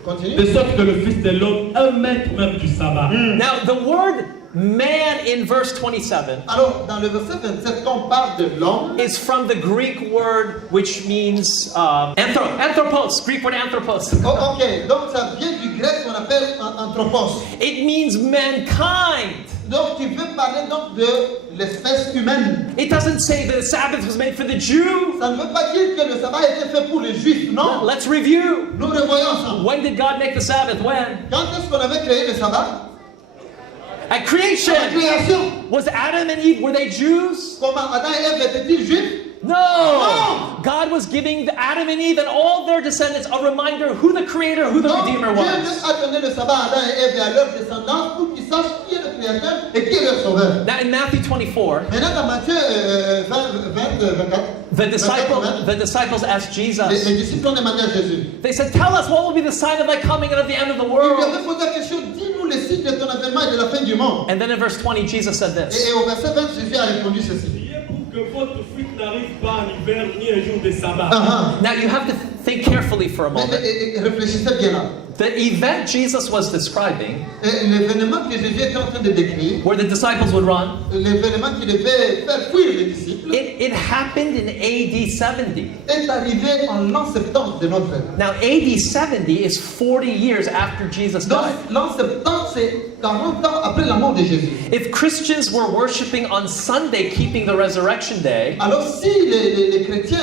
Continue. de sorte que le Fils de l'homme, un maître même du sabbat. Now, the word man in verse 27 Alors, dans le verset 27, quand on parle de l'homme, is from the Greek word which means anthropos, Greek word anthropos. oh, ok, donc ça vient du grec qu'on appelle anthropos. It means mankind. Donc, tu veux parler donc de l'espèce humaine. It doesn't say that the Sabbath was made for the Jew. Ça ne veut pas dire que le sabbat a été fait pour les juifs, non. Let's review. Nous revoyons ça. When did God make the Sabbath? When? Quand est-ce qu'on avait créé le sabbat? At La creation. création. Was Adam and Eve, were they Jews? Comment Adam et Ève étaient-ils juifs? No. God was giving Adam and Eve and all their descendants a reminder who the creator, who the Donc, Redeemer Dieu was. a donné le sabbat à Adam et Ève et à leurs descendants pour qu'ils sachent qui est le créateur et qui est leur sauveur. Now in Matthew 24, Maintenant, dans Matthieu 24, the disciples asked les Jesus, disciples ont demandé à Jésus. they said, tell us what will be the sign of thy coming and of the end of the Ils lui world. avaient posé la question, dis-nous les signes de ton avènement et de la fin du monde. And then in verse 20, Jesus said this. Et au verset 20, Jésus a répondu ceci. Priez pour que votre fuite n'arrive pas en hiver ni un jour de sabbat. Now you have to think carefully for a moment. Réfléchissez bien là. The event Jesus was describing, Et l'événement que Jésus était en train de décrire, where the disciples would run, l'événement qui devait faire fuir les disciples, it happened in AD 70. est arrivé en l'an 70 de notre ère. Now AD 70 is 40 years after Jesus Donc died. l'an 70, c'est 40 ans après la mort de Jésus. If Christians were worshiping on Sunday, keeping the resurrection day, Alors si les chrétiens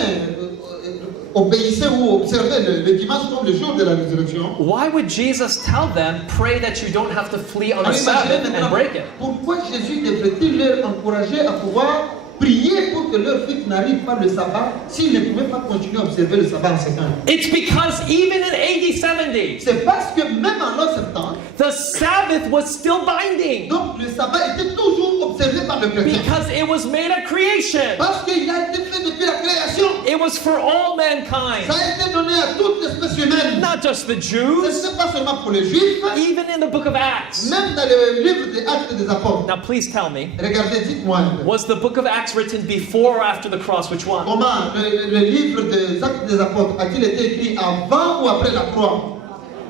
obéissaient ou observaient le dimanche comme le jour de la résurrection, why would Jesus tell them, pray that you don't have to flee on the alors imaginez Sabbath and maintenant, break it? pourquoi Jésus devrait-il leur encourager à pouvoir prier pour que leur fuite n'arrive pas le sabbat s'ils ne pouvaient pas continuer à observer le sabbat en ce temps? It's because even in AD 70, C'est parce que même en l'an 70, the Sabbath was still binding donc le sabbat était toujours observé par le chrétien. because it was made at creation. Parce qu'il a été fait depuis la création. It was for all mankind, Ça a été donné à toute l'espèce humaine. not just the Ce Jews. n'est pas seulement pour les juifs, Even in the book of Acts. même dans le livre des Actes des Apôtres. Now please tell me, Regardez, dites-moi un peu. was the book of Acts written before or after the cross? Which one? Comment le livre des Actes des Apôtres a-t-il été écrit avant ou après la croix?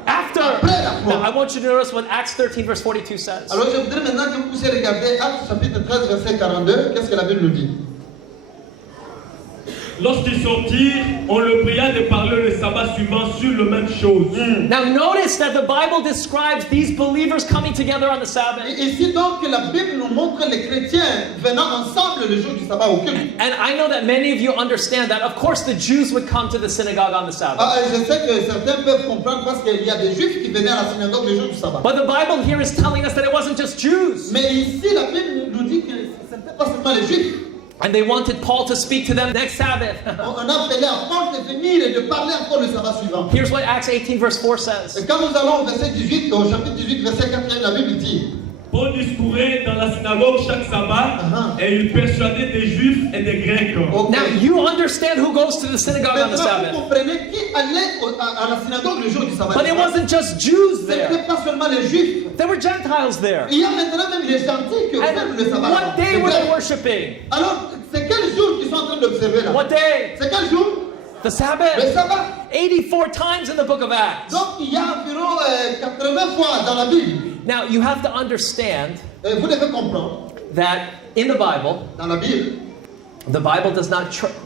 After. Après la croix. Now I want you to notice what Acts 13 verse 42 says. Alors je voudrais maintenant que vous puissiez regarder Actes chapitre 13 verset 42. Qu'est-ce que la Bible nous dit? Lorsqu'ils sortirent, on le pria de parler le sabbat suivant sur la même chose. Now notice that the Bible describes these believers coming together on the Sabbath. Et ici donc la Bible nous montre les chrétiens venant ensemble le jour du sabbat au culte. And I know that many of you understand that. Of course, the Jews would come to the synagogue on the Sabbath. Ah, je sais que certains peuvent comprendre parce qu'il y a des juifs qui venaient à la synagogue le jour du sabbat. But the Bible here is telling us that it wasn't just Jews. Mais ici la Bible nous dit que ce n'était pas seulement les juifs. And they wanted Paul to speak to them next Sabbath. On a appelé à Paul de venir et de parler encore le sabbat suivant. Here's what Acts 18 verse 4 says. Et quand nous allons au verset 18, au chapitre 18, verset 4, la Bible dit, Paul discourait dans la synagogue chaque sabbat et il persuadait des juifs et des grecs. ok. Now you understand who goes to the synagogue on the Maintenant, Sabbath. vous comprenez qui allait à la synagogue le jour du sabbat. But it wasn't just Jews Ce there. n'était pas seulement les juifs. There were Gentiles there. Il y a maintenant même les gentils qui observent And le sabbat. what day Les were they Grecs. worshiping? Alors, c'est quel jour qu'ils sont en train d'observer là? What day? C'est quel jour? The Le Sabbath. sabbat. 84 times in the book of Acts. Donc, il y a environ 80 fois dans la Bible. Now you have to understand Vous devez comprendre, that in the Bible, dans la Bible does not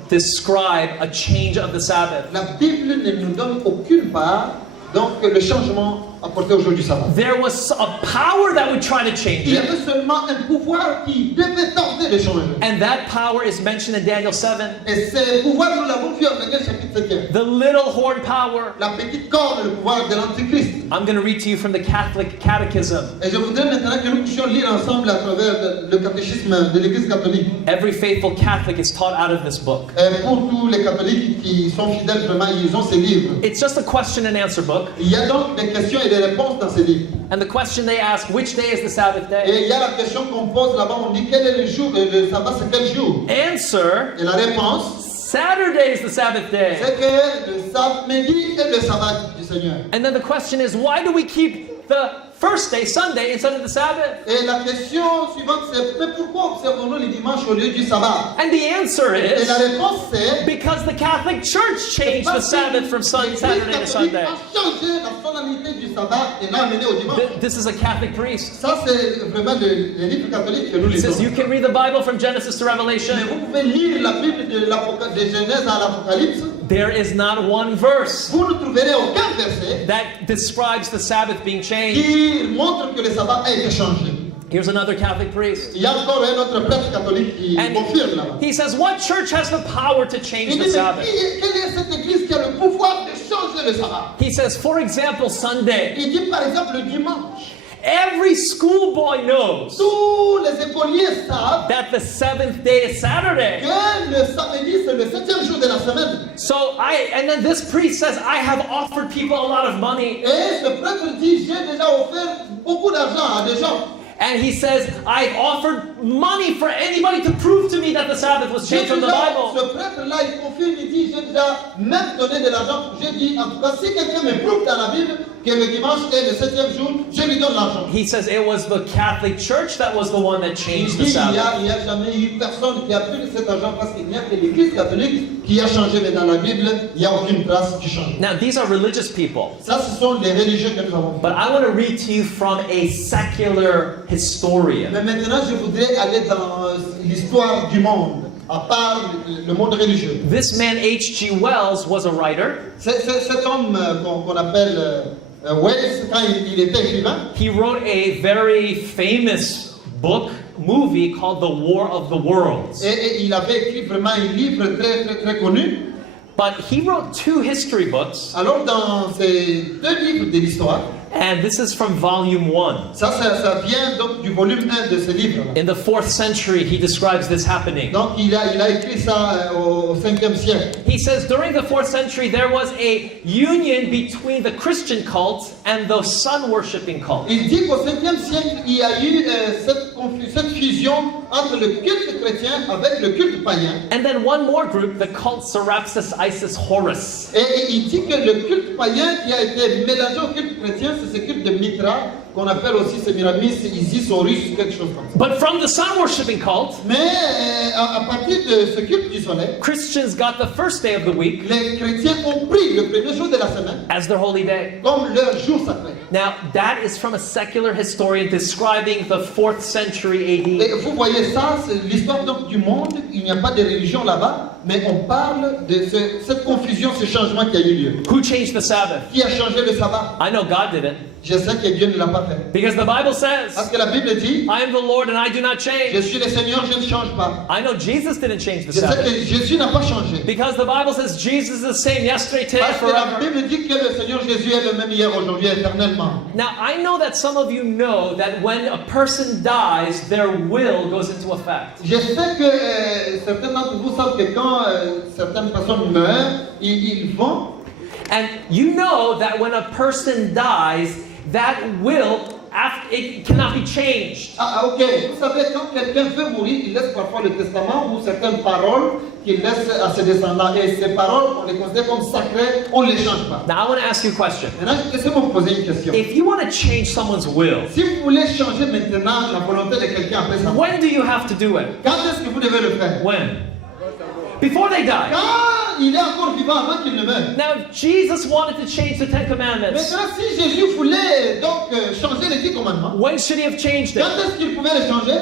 describe a change of the Sabbath. la Bible ne nous donne aucune part, donc le changement apporté au jour du sabbat. There was a power that would try to change Il y it. avait seulement un pouvoir qui devait tenter de changer. And that power is mentioned in Daniel 7. Et ce pouvoir, nous l'avons vu en Daniel chapitre 7. The little horn power. La petite corne, le pouvoir de l'Antichrist. I'm going to read to you from the Catholic Catechism. Et je voudrais maintenant que nous puissions lire ensemble à travers le catéchisme de l'Église catholique. Every faithful Catholic is taught out of this book. Et pour tous les catholiques qui sont fidèles, vraiment, ils ont ces livres. It's just a question and answer book. Il y a donc des questions et des réponses dans ces livres. And the question they ask, which day is the Sabbath day? Et il y a la question qu'on pose là-bas, on dit quel est le jour, le sabbat c'est quel jour? Answer, Et la réponse, Saturday is the Sabbath day. c'est que le samedi est le sabbat du Seigneur. And then the question is, why do we keep the first day, Sunday, instead of the Sabbath? Et la question suivante c'est, mais pourquoi observons-nous les dimanches au lieu du sabbat? And the answer Et is, la réponse c'est, because the Catholic Church changed the Sabbath from Saturday to Sunday. a changé la solennité du sabbat et l'a amené au dimanche. This is a Catholic priest. Ça c'est vraiment le livre catholique que nous He says lisons. you can read the Bible from Genesis to Mais Revelation. vous pouvez lire la Bible de Genèse à l'Apocalypse. There is not one verse Vous ne trouverez aucun verset that describes the Sabbath being changed. qui montre que le sabbat a été changé. Here's another Catholic priest. Il y a encore un autre prêtre catholique qui And confirme là-bas. he says, what church has the power to change Il the dit, mais Sabbath? quelle est cette église qui a le pouvoir de changer le sabbat? He says, for example, Sunday. Il dit par exemple le dimanche. Every schoolboy knows Tous les écoliers savent that the seventh day is Saturday. que le samedi c'est le 7e jour de la semaine. So and then this priest says, I have offered people a lot of money. Et ce prêtre dit, j'ai déjà offert beaucoup d'argent à des gens. And he says, I've offered money for anybody to prove to me that the Sabbath was changed from the Bible. Ce prêtre-là, il confirme, il dit, j'ai déjà même donné de l'argent. J'ai dit, en tout cas, si quelqu'un me prouve dans la Bible que le dimanche est le 7e jour, je lui donne l'argent. He says it was the Catholic Church that was the one that Il changed the dit, Sabbath. il n'y a jamais eu personne qui a pris cet argent parce qu'il n'y a que l'Église catholique qui a changé, mais dans la Bible, il n'y a aucune trace qui change. Now, these are religious people. Ça, ce sont les religieux que nous avons. But I want to read to you from a secular historian. Mais maintenant, je voudrais aller dans l'histoire du monde, à part le monde religieux. This man, H.G. Wells, was a writer. Cet homme qu'on appelle Wells, quand il était écrivain, He wrote a very famous book, movie called The War of the Worlds. et il avait écrit vraiment un livre très connu. But he wrote two history books, Alors, dans ces deux livres de l'histoire, and this is from volume 1. ça vient donc du volume 1 de ce livre. In the 4th century, he describes this happening. Donc, il a écrit ça au 5e siècle. He says during the 4th century, there was a union between the Christian cult and the sun-worshipping cult. Il dit qu'au 5e siècle, il y a eu cette fusion entre le culte chrétien avec le culte païen. And then one more group, the cult Serapis Isis Horus. Et il dit que le culte païen qui a été mélangé au culte chrétien, c'est ce culte de Mithra, qu'on appelle aussi Sémiramis, Isis, Horus, quelque chose comme ça. But from the sun-worshipping cult, Mais à partir de ce culte du soleil, Christians got the first day of the week les chrétiens ont pris le premier jour de la semaine as their holy day. comme leur jour sacré. Now, that is from a secular historian describing the 4th century AD. Et vous voyez ça, c'est l'histoire donc du monde, il n'y a pas de religion là-bas, mais on parle de cette confusion, ce changement qui a eu lieu. Who changed the Sabbath? Qui a changé le sabbat? I know God did it. Je sais que Dieu ne l'a pas fait. Because the Bible Parce says, que la Bible dit, I am the Lord and I do not je change. suis le Seigneur, je ne change pas. I know Jesus didn't change the Je sais Sabbath. que Jésus n'a pas changé. Because the Bible says Jesus is the same yesterday, today, and Parce que la forever. Bible dit que le Seigneur Jésus est le même hier, aujourd'hui, éternellement. Now, I know that some of you know that when a person dies, their will goes into effect. Je sais que certains d'entre vous savent que quand certaines personnes meurent, ils vont. And you know that when a person dies, that will, it cannot be changed. Ah, ok. Vous savez, quand quelqu'un veut mourir, il laisse parfois le testament ou certaines paroles qu'il laisse à ses descendants. Et ces paroles, on les considère comme sacrées, on ne les change pas. Now, I want to ask you a question. Maintenant, laissez-moi vous poser une question. If you want to change someone's will, Si vous voulez changer maintenant la volonté de quelqu'un après sa mort, when do you have to do it? quand est-ce que vous devez le faire? When? Before they die. Quand il est encore vivant avant qu'il ne meure. Now, Jesus wanted to change the Ten Commandments. Maintenant, si Jésus voulait donc changer les 10 commandements, When should he have changed quand it? est-ce qu'il pouvait les changer?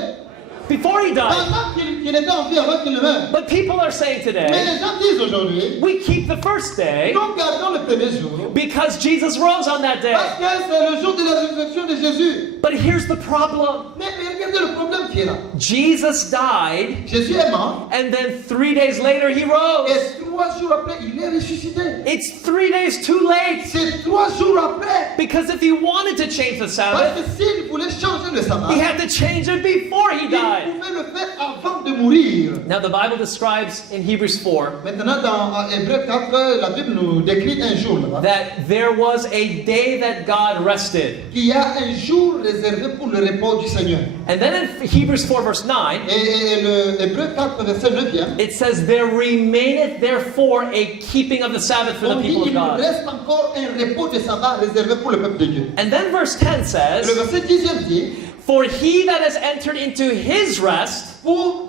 Before he died. Pendant qu'il était en vie avant qu'il ne meure. But people are saying Mais today, les gens disent aujourd'hui, we keep the first day nous gardons le premier jour. because Jesus rose on that day. Parce que c'est le jour de la résurrection de Jésus. But here's the problem. Mais regardez le problème qui est là. Jesus died, Jésus est mort. and then 3 days later he rose. Et 3 jours après, il est ressuscité. It's 3 days too late. C'est 3 jours après. Because if he wanted to change the Parce Sabbath, que s'il voulait changer le sabbat, he had to change it before he il died. pouvait le faire avant de mourir. Now the Bible describes in Hebrews 4 Maintenant, dans Hébreux 4, la Bible nous décrit un jour là-bas. that there was a day that God rested. Qu'il y a un jour réservé pour le repos du Seigneur. And then in Hebrews 4 verse 9, Et le Hébreux 4, verset 9, it says, There remaineth therefore a keeping of the Sabbath for the on dit people of qu'il nous God. reste encore un repos de sabbat réservé pour le peuple de Dieu. And then verse 10 Et le says, verset 10 dit, For he that has entered into his rest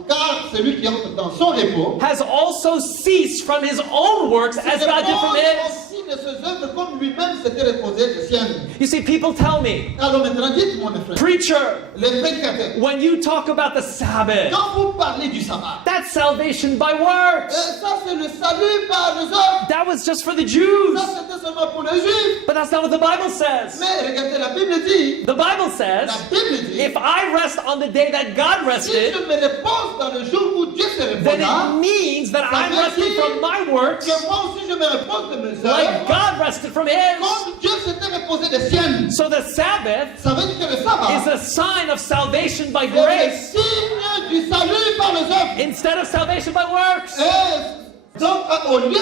car celui qui entre dans son repos, has also ceased from his own works as se God did from repose his. aussi de ses œuvres comme lui-même s'était reposé des siennes. You see, people tell me, Alors maintenant, dites-moi, mes frères, Preacher, les prédicateurs, when you talk about the Sabbath, quand vous parlez du sabbat, that's salvation by works. ça c'est le salut par les œuvres. That was just for the Jews. Ça c'était seulement pour les Juifs. But that's not what the Bible says. Mais regardez, la Bible dit, The Bible says, la Bible dit, if I rest on the day that God si rested, je me repose dans le jour où Dieu se then reposa, it means that I'm resting from my works que moi aussi je me repose de mes like œuvres, God rested from his. comme Dieu s'était reposé des siennes. So the Sabbath Ça veut dire que le sabbat is a sign of salvation by est le grace signe du salut par les œuvres. instead of salvation by works. Et donc, au lieu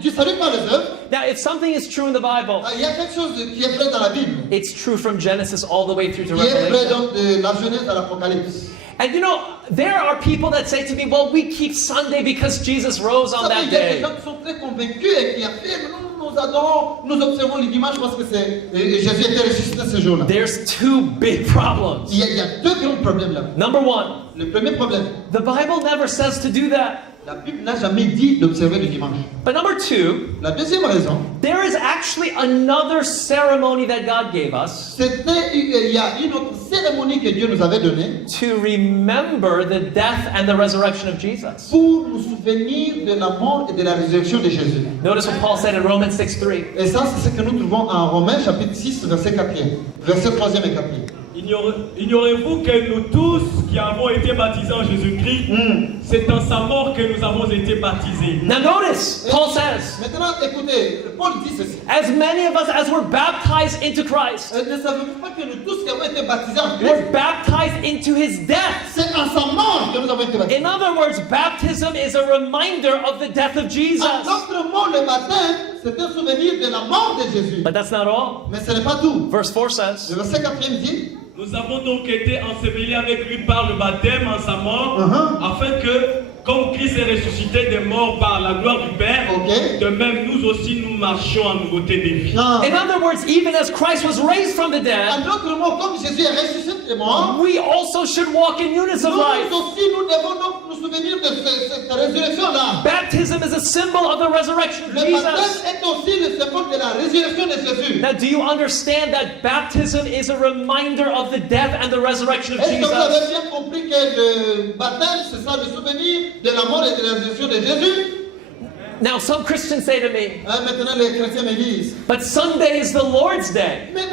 du salut par les œuvres, Now, if something is true in the Bible, il y a quelque chose qui est vrai dans la Bible, it's true from Genesis all the way through to qui est vrai Revelation. donc de la Genèse à l'Apocalypse. And you know, there are people that say to me, well, we keep Sunday because Jesus rose on Vous savez, that il y a des day. gens qui sont très convaincus et qui affirment, nous adorons, nous observons les dimanches parce que Jésus était ressuscité ce jour-là. There's two big problems. Il y a deux grands problèmes là. Number one, Le premier problème, the Bible never says to do that. la Bible n'a jamais dit d'observer le dimanche. But number two, La deuxième raison, there is actually another ceremony that God gave us il y a une autre cérémonie que Dieu nous avait donnée to remember the death and the resurrection of Jesus. pour nous souvenir de la mort et de la résurrection de Jésus. Notice what Paul said in Romans 6:3. Et ça, c'est ce que nous trouvons en Romains chapitre 6, verset 4, verset 3 et 4. Ignorez-vous que nous tous qui avons été baptisés en Jésus-Christ, c'est en sa mort que nous avons été baptisés. Now notice, Paul says, Maintenant, écoutez, Paul dit ceci. as many of us as were baptized into Christ, Ne savez-vous pas que nous tous qui avons été baptisés en were Christ, baptized into his death? c'est en sa mort que nous avons été baptisés. In other words, baptism is a reminder of the death of Jesus. En d'autres mots, le baptême, c'est un souvenir de la mort de Jésus. But that's not all. Mais ce n'est pas tout. Verse 4 says, Le verset 4 dit, Nous avons donc été ensevelis avec lui par le baptême en sa mort, afin que, comme Christ est ressuscité des morts par la gloire du Père, Ok. de même nous aussi nous marchons en nouveauté des vies. non. in other words, even as Christ was raised from the En dead, d'autres mots, comme Jésus est ressuscité des morts, we also should walk in newness of nous life. aussi, nous devons donc nous souvenir de cette résurrection-là. Baptism is a symbol of the resurrection of Le baptême Jesus. est aussi le symbole de la résurrection de Jésus. Now, do you understand that baptism is a reminder of the death and the resurrection of Est-ce que vous Jesus? avez bien compris que le baptême, c'est ça le souvenir de la mort et de la résurrection de Jésus? Now, some Christians say to me, Maintenant, les chrétiens me disent, but Sunday is the Lord's Day. mais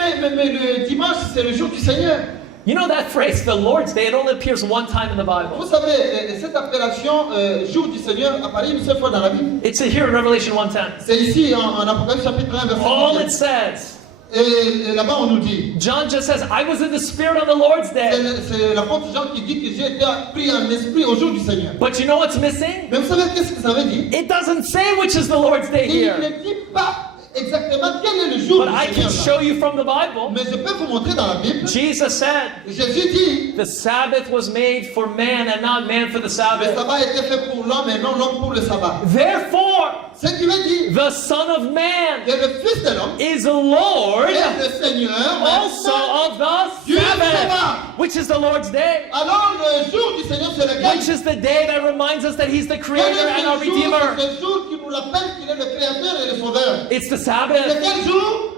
le dimanche, c'est le jour du Seigneur. You know that phrase, the Lord's Day, it only appears one time in the Bible. Vous savez, cette appellation jour du Seigneur apparaît une seule fois dans la Bible. It's here in Revelation 1:10. C'est ici en Apocalypse chapitre 1, verset All 1. it says, Et là-bas, on nous dit, John just says, I was in the Spirit on the Lord's Day. c'est l'apôtre Jean qui dit que j'ai été pris en esprit au jour du Seigneur. But you know what's missing? Mais vous savez qu'est-ce que ça veut dire? It doesn't say which is the Lord's Day Il here. ne dit pas exactement quel est le jour But I du can Seigneur. show Là. you from the Bible. Mais je peux vous montrer dans la Bible. Jesus said, Jésus dit, the Sabbath was made for man and not man for the le Sabbath. sabbat a été fait pour l'homme et non l'homme pour le sabbat. Therefore, Ce qui veut dire the Son of Man que le Fils de l'homme is the Lord est le Seigneur also maintenant of the du Sabbath, sabbat. which is the Lord's day, Alors le jour du Seigneur c'est lequel? which is the day that reminds us that He's the Quel Creator est and our le jour? Redeemer. C'est le jour qui nous rappelle qu'il est le Créateur et le Sauveur. It's the C'est Sabbath. quel jour?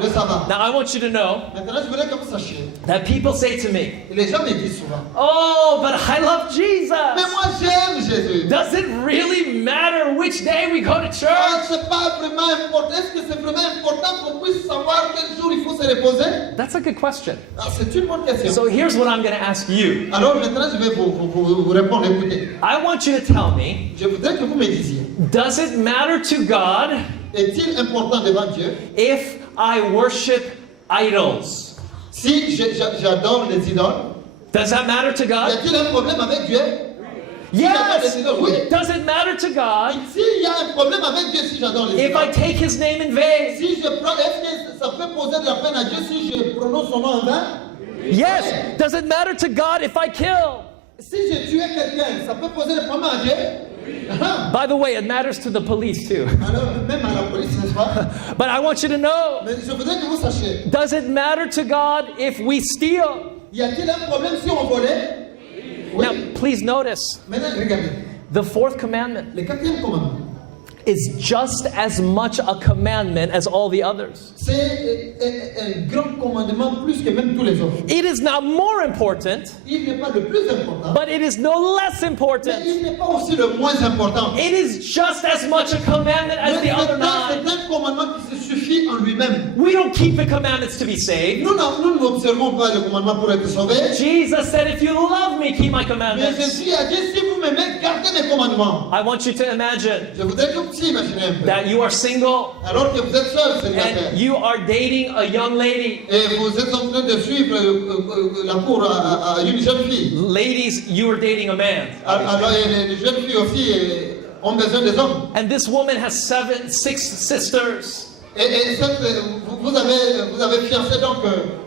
Le sabbat. Now, I want you to know Maintenant, je voudrais que vous sachiez. that people say to me, Et les gens me disent souvent, oh, but I love mais Jesus. moi j'aime Jésus. Does it really matter which day we go to Ah, church? c'est pas vraiment important. Est-ce que c'est vraiment important qu'on puisse savoir quel jour il faut se reposer? That's a good question. Ah, c'est une bonne question. So here's what I'm going to ask you. Alors maintenant, je vais vous répondre. Écoutez, I want you to tell me, je voudrais que vous me disiez, does it matter to God est-il important devant Dieu if I worship idols? si j'adore les idoles? Does that matter to Y God? a-t-il un problème avec Dieu? Yes. Oui. Does it matter to God S'il y a un problème avec Dieu si j'adore les if I idoles? take His name in vain? Si je prends, est-ce que ça peut poser de la peine à Dieu si je prononce son nom en vain? Yes. Does it matter to God if I kill? Si je tuais quelqu'un, ça peut poser des problèmes à Dieu? Ah. By the way, it matters to the police too. Alors, même à la police, n'est-ce pas? But I want you to know, Mais je voudrais que vous sachiez, does it matter to God if we steal? y a-t-il un problème si on volait? Oui. Now, please notice, Maintenant, regardez, the fourth commandment le quatrième commandement, is just as much a commandment as all the others. c'est un grand commandement plus que même tous les autres. It is not more important, Il n'est pas le plus important, but it is no less mais important. il n'est pas aussi le moins important. It is just as much a commandment as Mais the other c'est nine. un commandement qui se suffit en lui-même. We don't keep the commandments to be saved. Nous n'observons pas le commandement pour être sauvés. Jesus said, if you love me, keep my Mais commandments. Jésus a dit, si vous m'aimez, gardez mes commandements. I want you to imagine Je voudrais que vous imaginez un peu. that you are single Alors que vous êtes seul, célibataire, and you are dating a young lady. et vous êtes en train de suivre la cour à une jeune fille. Ladies, you are dating a man. Alors, et les jeunes filles aussi ont besoin des hommes. And this woman has six sisters. Et vous avez fiancé donc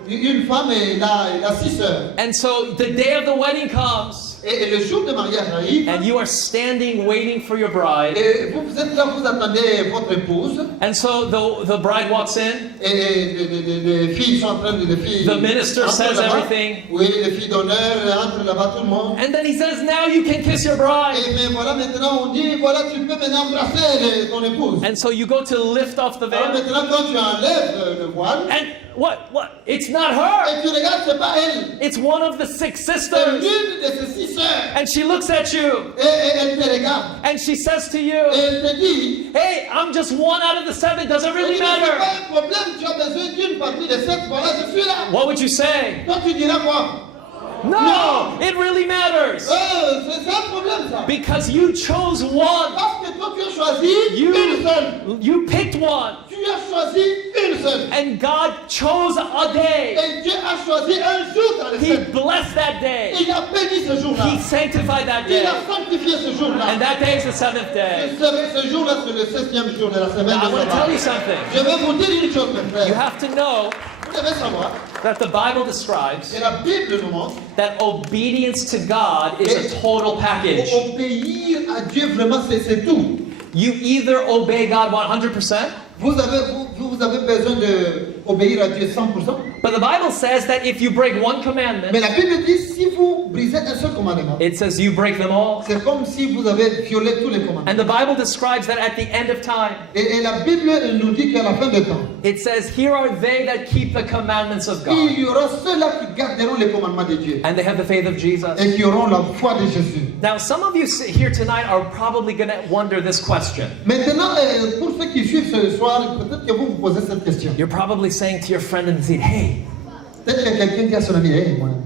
une femme et il a 6 sœurs. And so the day of the wedding comes, Et le jour de mariage arrive, and you are standing waiting for your bride. et vous êtes là, vous attendez votre épouse, And so the bride walks in. et les filles sont en train de... The minister entrent says là-bas. everything. Oui, les filles d'honneur entrent là-bas, tout le monde. And then he says, now you can kiss your bride. Et mais voilà, maintenant on dit, voilà, tu peux maintenant embrasser ton épouse. And so you go to lift off the Alors veil. maintenant, quand tu enlèves le voile, And what? It's not her. et tu regardes, c'est pas elle, It's one of the six c'est sisters. l'une de ces 6 sœurs. And she looks at you Et elle te regarde, and she says to et you, elle te dit, hey, I'm just one out of the seven. Does it really c'est pas matter? un problème, tu as besoin d'une partie de 7, voilà, je suis là. What would you say? Toi, tu diras quoi? No, it really matters. C'est un problème, ça. Because you chose one. Parce que toi, tu as choisi You, une seule. you picked one. Tu as choisi une seule. And God chose a day. Et Dieu a choisi un jour dans les He 7. blessed that day. Il a béni ce jour-là. He sanctified that Il day. a sanctifié ce jour-là. And that day is the seventh day. Ce jour-là, c'est le 7e jour de la semaine Now, I de want to tell you sabbat. something. Je vais vous dire une chose, mes You frères. have to know Vous devez savoir, that the Bible describes et la Bible nous montre, that obedience to God is a total package. obéir à Dieu, vraiment, c'est tout. You either obey God 100%, Vous avez besoin d'obéir à Dieu 100%. but the Bible says that if you break one commandment, Mais la Bible dit, si vous brisez un seul commandement, it says you break them all. c'est comme si vous avez violé tous les commandements. And the Bible describes that at the end of time, Et la Bible nous dit qu'à la fin de temps, it says, here are they that keep the commandments of il God. y aura ceux-là qui garderont les commandements de Dieu And they have the faith of Jesus. et qui auront la foi de Jésus. Now, some of you here tonight are probably going to wonder this question. Maintenant, pour ceux qui suivent ce soir, peut-être que vous vous posez cette question. You're probably saying to your friend in the seat, Peut-être qu'il y a quelqu'un qui a son ami,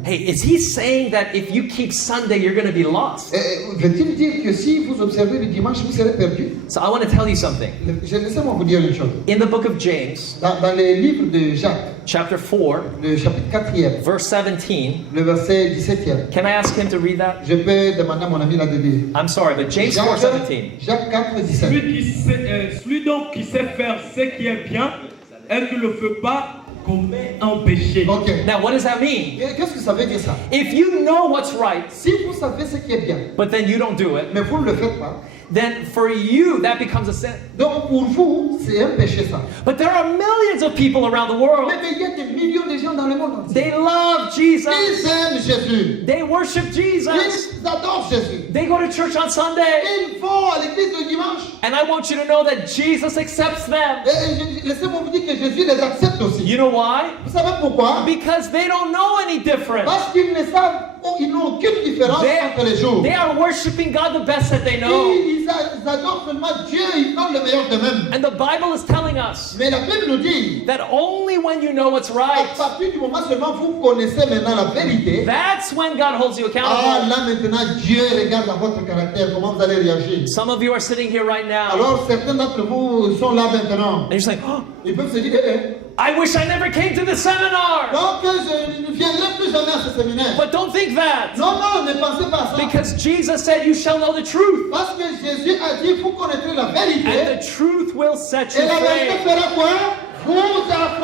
hey, is he saying that if you keep Sunday, you're going to be lost? veut-il dire que si vous observez le dimanche, vous serez perdu? So I want to tell you something. Laissez-moi vous dire une chose. In the book of James, Dans les livres de Jacques, chapter 4, le chapitre 4e, verse 17, le verset 17e, can I ask him to read that? je peux demander à mon ami là de lire. I'm sorry, but James 4, 17. Jacques 4, 17. Celui donc qui sait faire ce qui est bien et qui ne le fait pas commet un péché. Ok. Now, what does that mean? Qu'est-ce que ça veut dire ça? If you know what's right, Si vous savez ce qui est bien, but then you don't do it, mais vous ne le faites pas, then for you, that becomes a sin. donc pour vous, c'est un péché ça. But there are millions of people around the world. Mais il y a des millions de gens dans le monde entier. They love Jesus. Ils aiment Jésus. They worship Jesus. Ils adorent Jésus. They go to church on Sunday. Ils vont à l'église le dimanche. And I want you to know that Jesus accepts them. Laissez-moi vous dire que Jésus les accepte aussi. You know why? Vous savez pourquoi? Because they don't know any different. Parce qu'ils ne savent, ils n'ont aucune différence entre les jours. They are worshiping God the best that they know. Ils adorent seulement Dieu, ils donnent le meilleur d'eux-mêmes. And the Bible is telling us Mais la Bible nous dit, that only when you know what's à right, partir du moment seulement vous connaissez maintenant la vérité, that's when God holds you ah accountable. là maintenant Dieu regarde à votre caractère, comment vous allez réagir. Some of you are sitting here right now, Alors certains d'entre vous sont là maintenant. and you're saying, oh, Ils peuvent se dire, I wish I never came to the seminar. donc je ne viendrai plus jamais à ce séminaire. But don't think that. Non, non, ne pensez pas à ça. Because Jesus said, you shall know the truth. Parce que Jésus a dit, vous connaîtrez la vérité. And the truth will set you Et la vérité free. fera quoi? Vous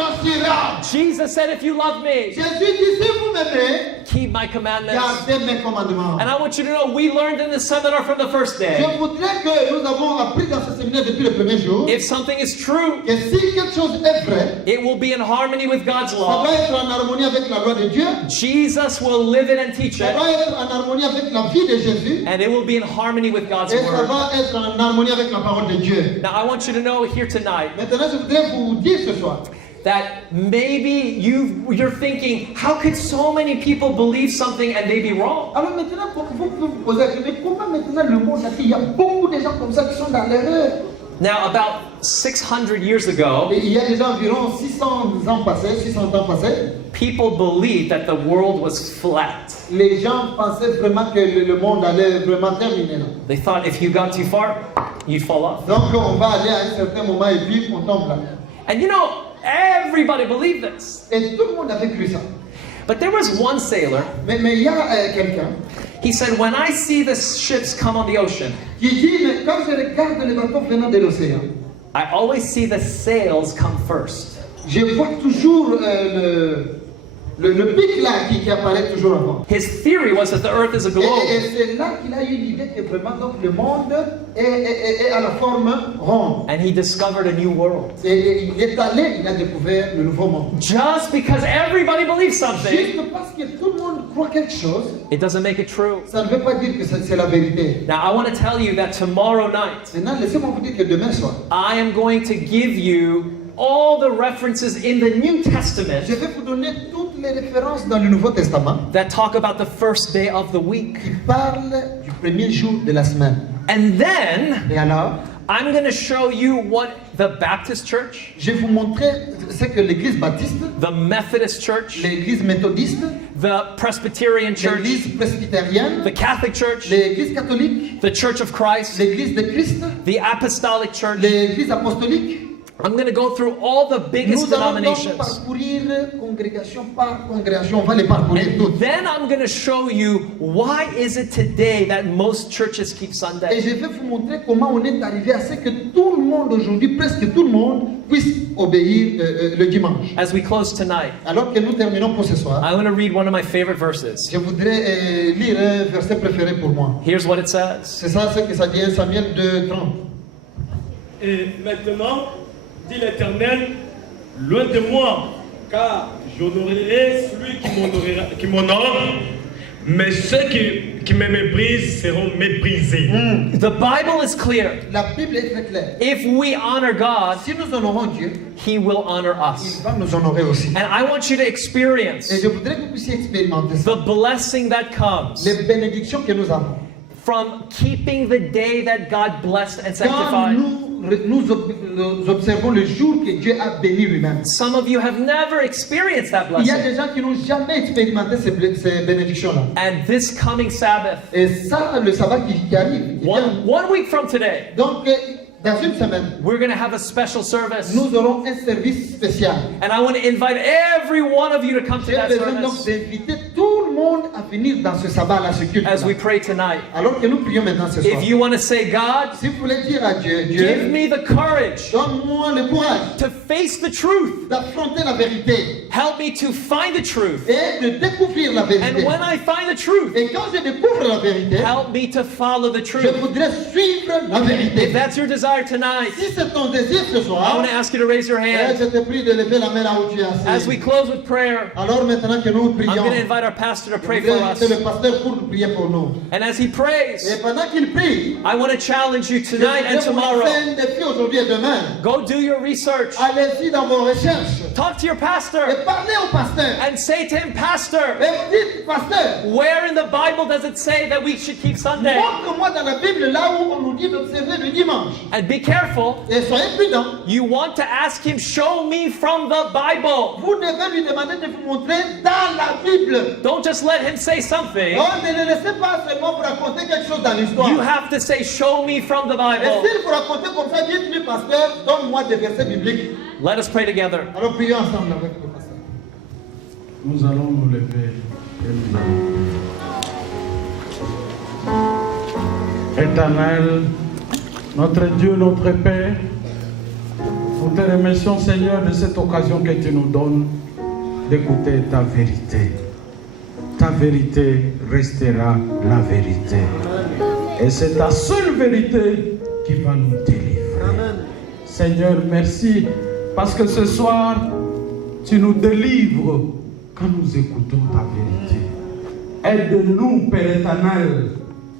affranchira. Jesus said, if you love me, Jésus dit, si vous m'aimez, keep my commandments. gardez mes commandements. And I want you to know, we learned in the seminar from the first Je day. voudrais que nous avons appris dans ce séminaire depuis le premier jour If something is true, que si quelque chose est vrai, it will be in harmony with God's ça law. doit être en harmonie avec la loi de Dieu, Jesus will live it and teach ça it. doit être en harmonie avec la vie de Jésus, And it will be in harmony with God's et ça word. va être en harmonie avec la parole de Dieu. Now, I want you to know here tonight Maintenant, je voudrais vous dire ce soir, that maybe you're thinking, how could so many people believe something and they be wrong? alors maintenant, vous pouvez vous poser la question, mais comment maintenant le monde a fait? Il y a beaucoup de gens comme ça qui sont dans l'erreur. Now, about 600 years ago, Et il y a déjà environ 600 ans passés, 600 ans passés, people believed that the world was flat. les gens pensaient vraiment que le monde allait vraiment terminer là. They thought if you got too far, you'd fall off. Donc on va aller à un certain moment et puis on tombe là. And you know, everybody believed this. Et tout le monde avait cru ça. But there was one sailor, Mais il y a quelqu'un he said, when I see the ships come on the ocean, qui dit, mais quand je regarde les bateaux venant de l'océan, I always see the sails come first. je vois toujours le pic là qui apparaît toujours avant. His theory was that the earth is a Et globe. c'est là qu'il a eu l'idée que vraiment donc, le monde est à la forme ronde. And he discovered a new world. Et il est allé, il a découvert le nouveau monde. Just because everybody believes something, Juste parce que tout le monde croit quelque chose, it doesn't make it true. ça ne veut pas dire que c'est la vérité. Now, I want to tell you that tomorrow night, Maintenant, laissez-moi vous dire que demain soir, I am going to give you all the references in the New Testament je vais vous donner toutes les références dans le Nouveau Testament that talk about the first day of the week. qui parlent du premier jour de la semaine. And then Et alors, I'm going to show you what the Baptist Church, je vais vous montrer ce que l'Église baptiste, the Methodist Church, l'Église méthodiste, the Presbyterian Church, l'Église presbytérienne, the Catholic Church, l'Église catholique, the Church of Christ, l'Église de Christ, the Apostolic Church. l'Église apostolique. I'm going to go through all the biggest Nous allons donc denominations. parcourir congrégation par congrégation, on va les parcourir And toutes. then I'm going to show you why is it today that most churches keep Et Sunday. je vais vous montrer comment on est arrivé à ce que tout le monde aujourd'hui, presque tout le monde, puisse obéir le dimanche. As we close tonight, Alors que nous terminons pour ce soir, I'm going to read one of my favorite verses. je voudrais lire un verset préféré pour moi. Here's what it says. C'est ça ce que ça dit, Samuel 2:30. Et maintenant, dit l'Éternel, loin de moi, car j'honorerai celui qui m'honore, mais ceux qui me méprisent seront méprisés. The Bible is clear. La Bible est très claire. If we honor God, Si nous honorons Dieu, He will honor il us. va nous honorer aussi. And I want you to experience Et je voudrais que vous puissiez expérimenter ça. the blessing that comes Les bénédictions que nous avons from keeping the day that God blessed and Quand sanctified. nous observons le jour que Dieu a béni lui-même. Some of you have never experienced that Il y a blessing. des gens qui n'ont jamais expérimenté ces bénédictions-là. And this coming Sabbath, Et ça, le sabbat qui arrive. il vient. one week from today, Donc, dans une semaine, we're going to have a special service. nous aurons un service spécial. And I want to invite every one of you to come to J'ai that besoin donc service d'inviter tout le monde à venir dans ce sabbat-là, ce culte. as we pray tonight. Alors que nous prions maintenant ce soir. If you want to say, God, Si vous voulez dire à Dieu, give Dieu, me the courage donne-moi le courage to face the truth. d'affronter la vérité Help me to find the truth. et de découvrir la And vérité. when I find the truth, Et quand je découvre la vérité, help me to follow the je truth. voudrais suivre la If vérité. that's your desire tonight, Si c'est ton désir ce I soir, want to ask you to raise your hand. je te prie de lever la main là où tu es As we assis. close with prayer, Alors maintenant que nous I'm prions, going to invite our pastor to je pray voudrais for inviter us. le pasteur pour prier pour nous. And as he prays, Et pendant qu'il prie, I want to challenge you je tonight and voudrais vous tomorrow. lancer un défi aujourd'hui et demain. Go do your research. Allez-y dans vos recherches Talk to your pastor et parlez au pasteur. and say to him, Pastor, Et dites, pasteur, where in the Bible does it say that we should keep Sunday? montre-moi dans la Bible là où on nous dit d'observer le dimanche. And be careful. Et soyez prudents. You want to ask him, show me from the Bible. Vous devez lui demander de vous montrer dans la Bible. Don't just let him say something. Oh, ne le laissez pas seulement vous raconter quelque chose dans l'histoire. You have to say, show me from the Et Bible. s'il vous raconte comme ça, dites-lui, pasteur, donne-moi des versets bibliques. Let us pray together. Alors prions ensemble avec le pasteur. Nous allons nous lever et nous allons prier. Éternel, notre Dieu, notre Père, nous te remercions, Seigneur, de cette occasion que tu nous donnes d'écouter ta vérité. Ta vérité restera la vérité. Et c'est ta seule vérité qui va nous délivrer. Seigneur, merci parce que ce soir, tu nous délivres quand nous écoutons ta vérité. Aide-nous, Père éternel,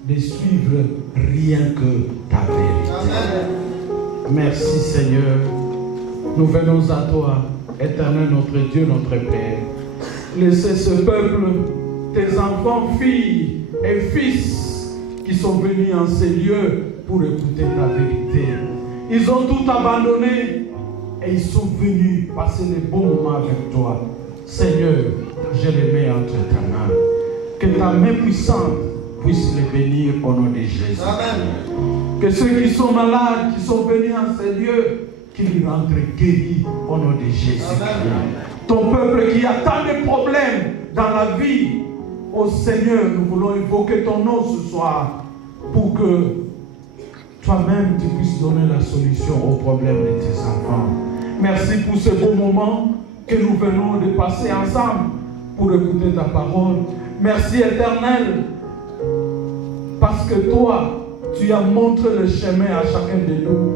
de suivre rien que ta vérité. Merci, Seigneur. Nous venons à toi, éternel, notre Dieu, notre Père. Laissez ce peuple, tes enfants, filles et fils qui sont venus en ces lieux pour écouter ta vérité. Ils ont tout abandonné et ils sont venus passer des bons moments avec toi. Seigneur, je les mets entre ta main. Que ta main puissante puisse les bénir au nom de Jésus. Que ceux qui sont malades, qui sont venus en ces lieux, qu'ils rentrent guéris au nom de Jésus. Ton peuple qui a tant de problèmes dans la vie, ô Seigneur, nous voulons invoquer ton nom ce soir pour que toi-même tu puisses donner la solution aux problèmes de tes enfants. Merci pour ce beau moment que nous venons de passer ensemble pour écouter ta parole. Merci éternel, parce que toi, tu as montré le chemin à chacun de nous.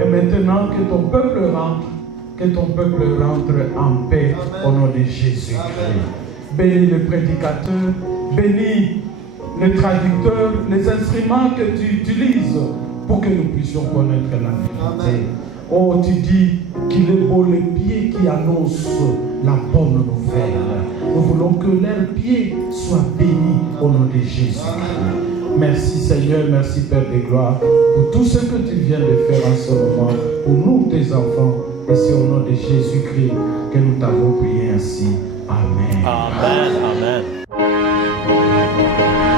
Et maintenant que ton peuple rentre en paix. Au nom de Jésus-Christ. Bénis les prédicateurs, bénis les traducteurs, les instruments que tu utilises pour que nous puissions connaître la vérité. Oh, tu dis qu'il est beau les pieds qui annoncent la bonne nouvelle. Nous voulons que leurs pieds soient bénis au nom de Jésus-Christ. Merci Seigneur, merci Père de gloire pour tout ce que tu viens de faire en ce moment pour nous, tes enfants. Et c'est au nom de Jésus-Christ que nous t'avons prié ainsi. Amen. Amen. Amen.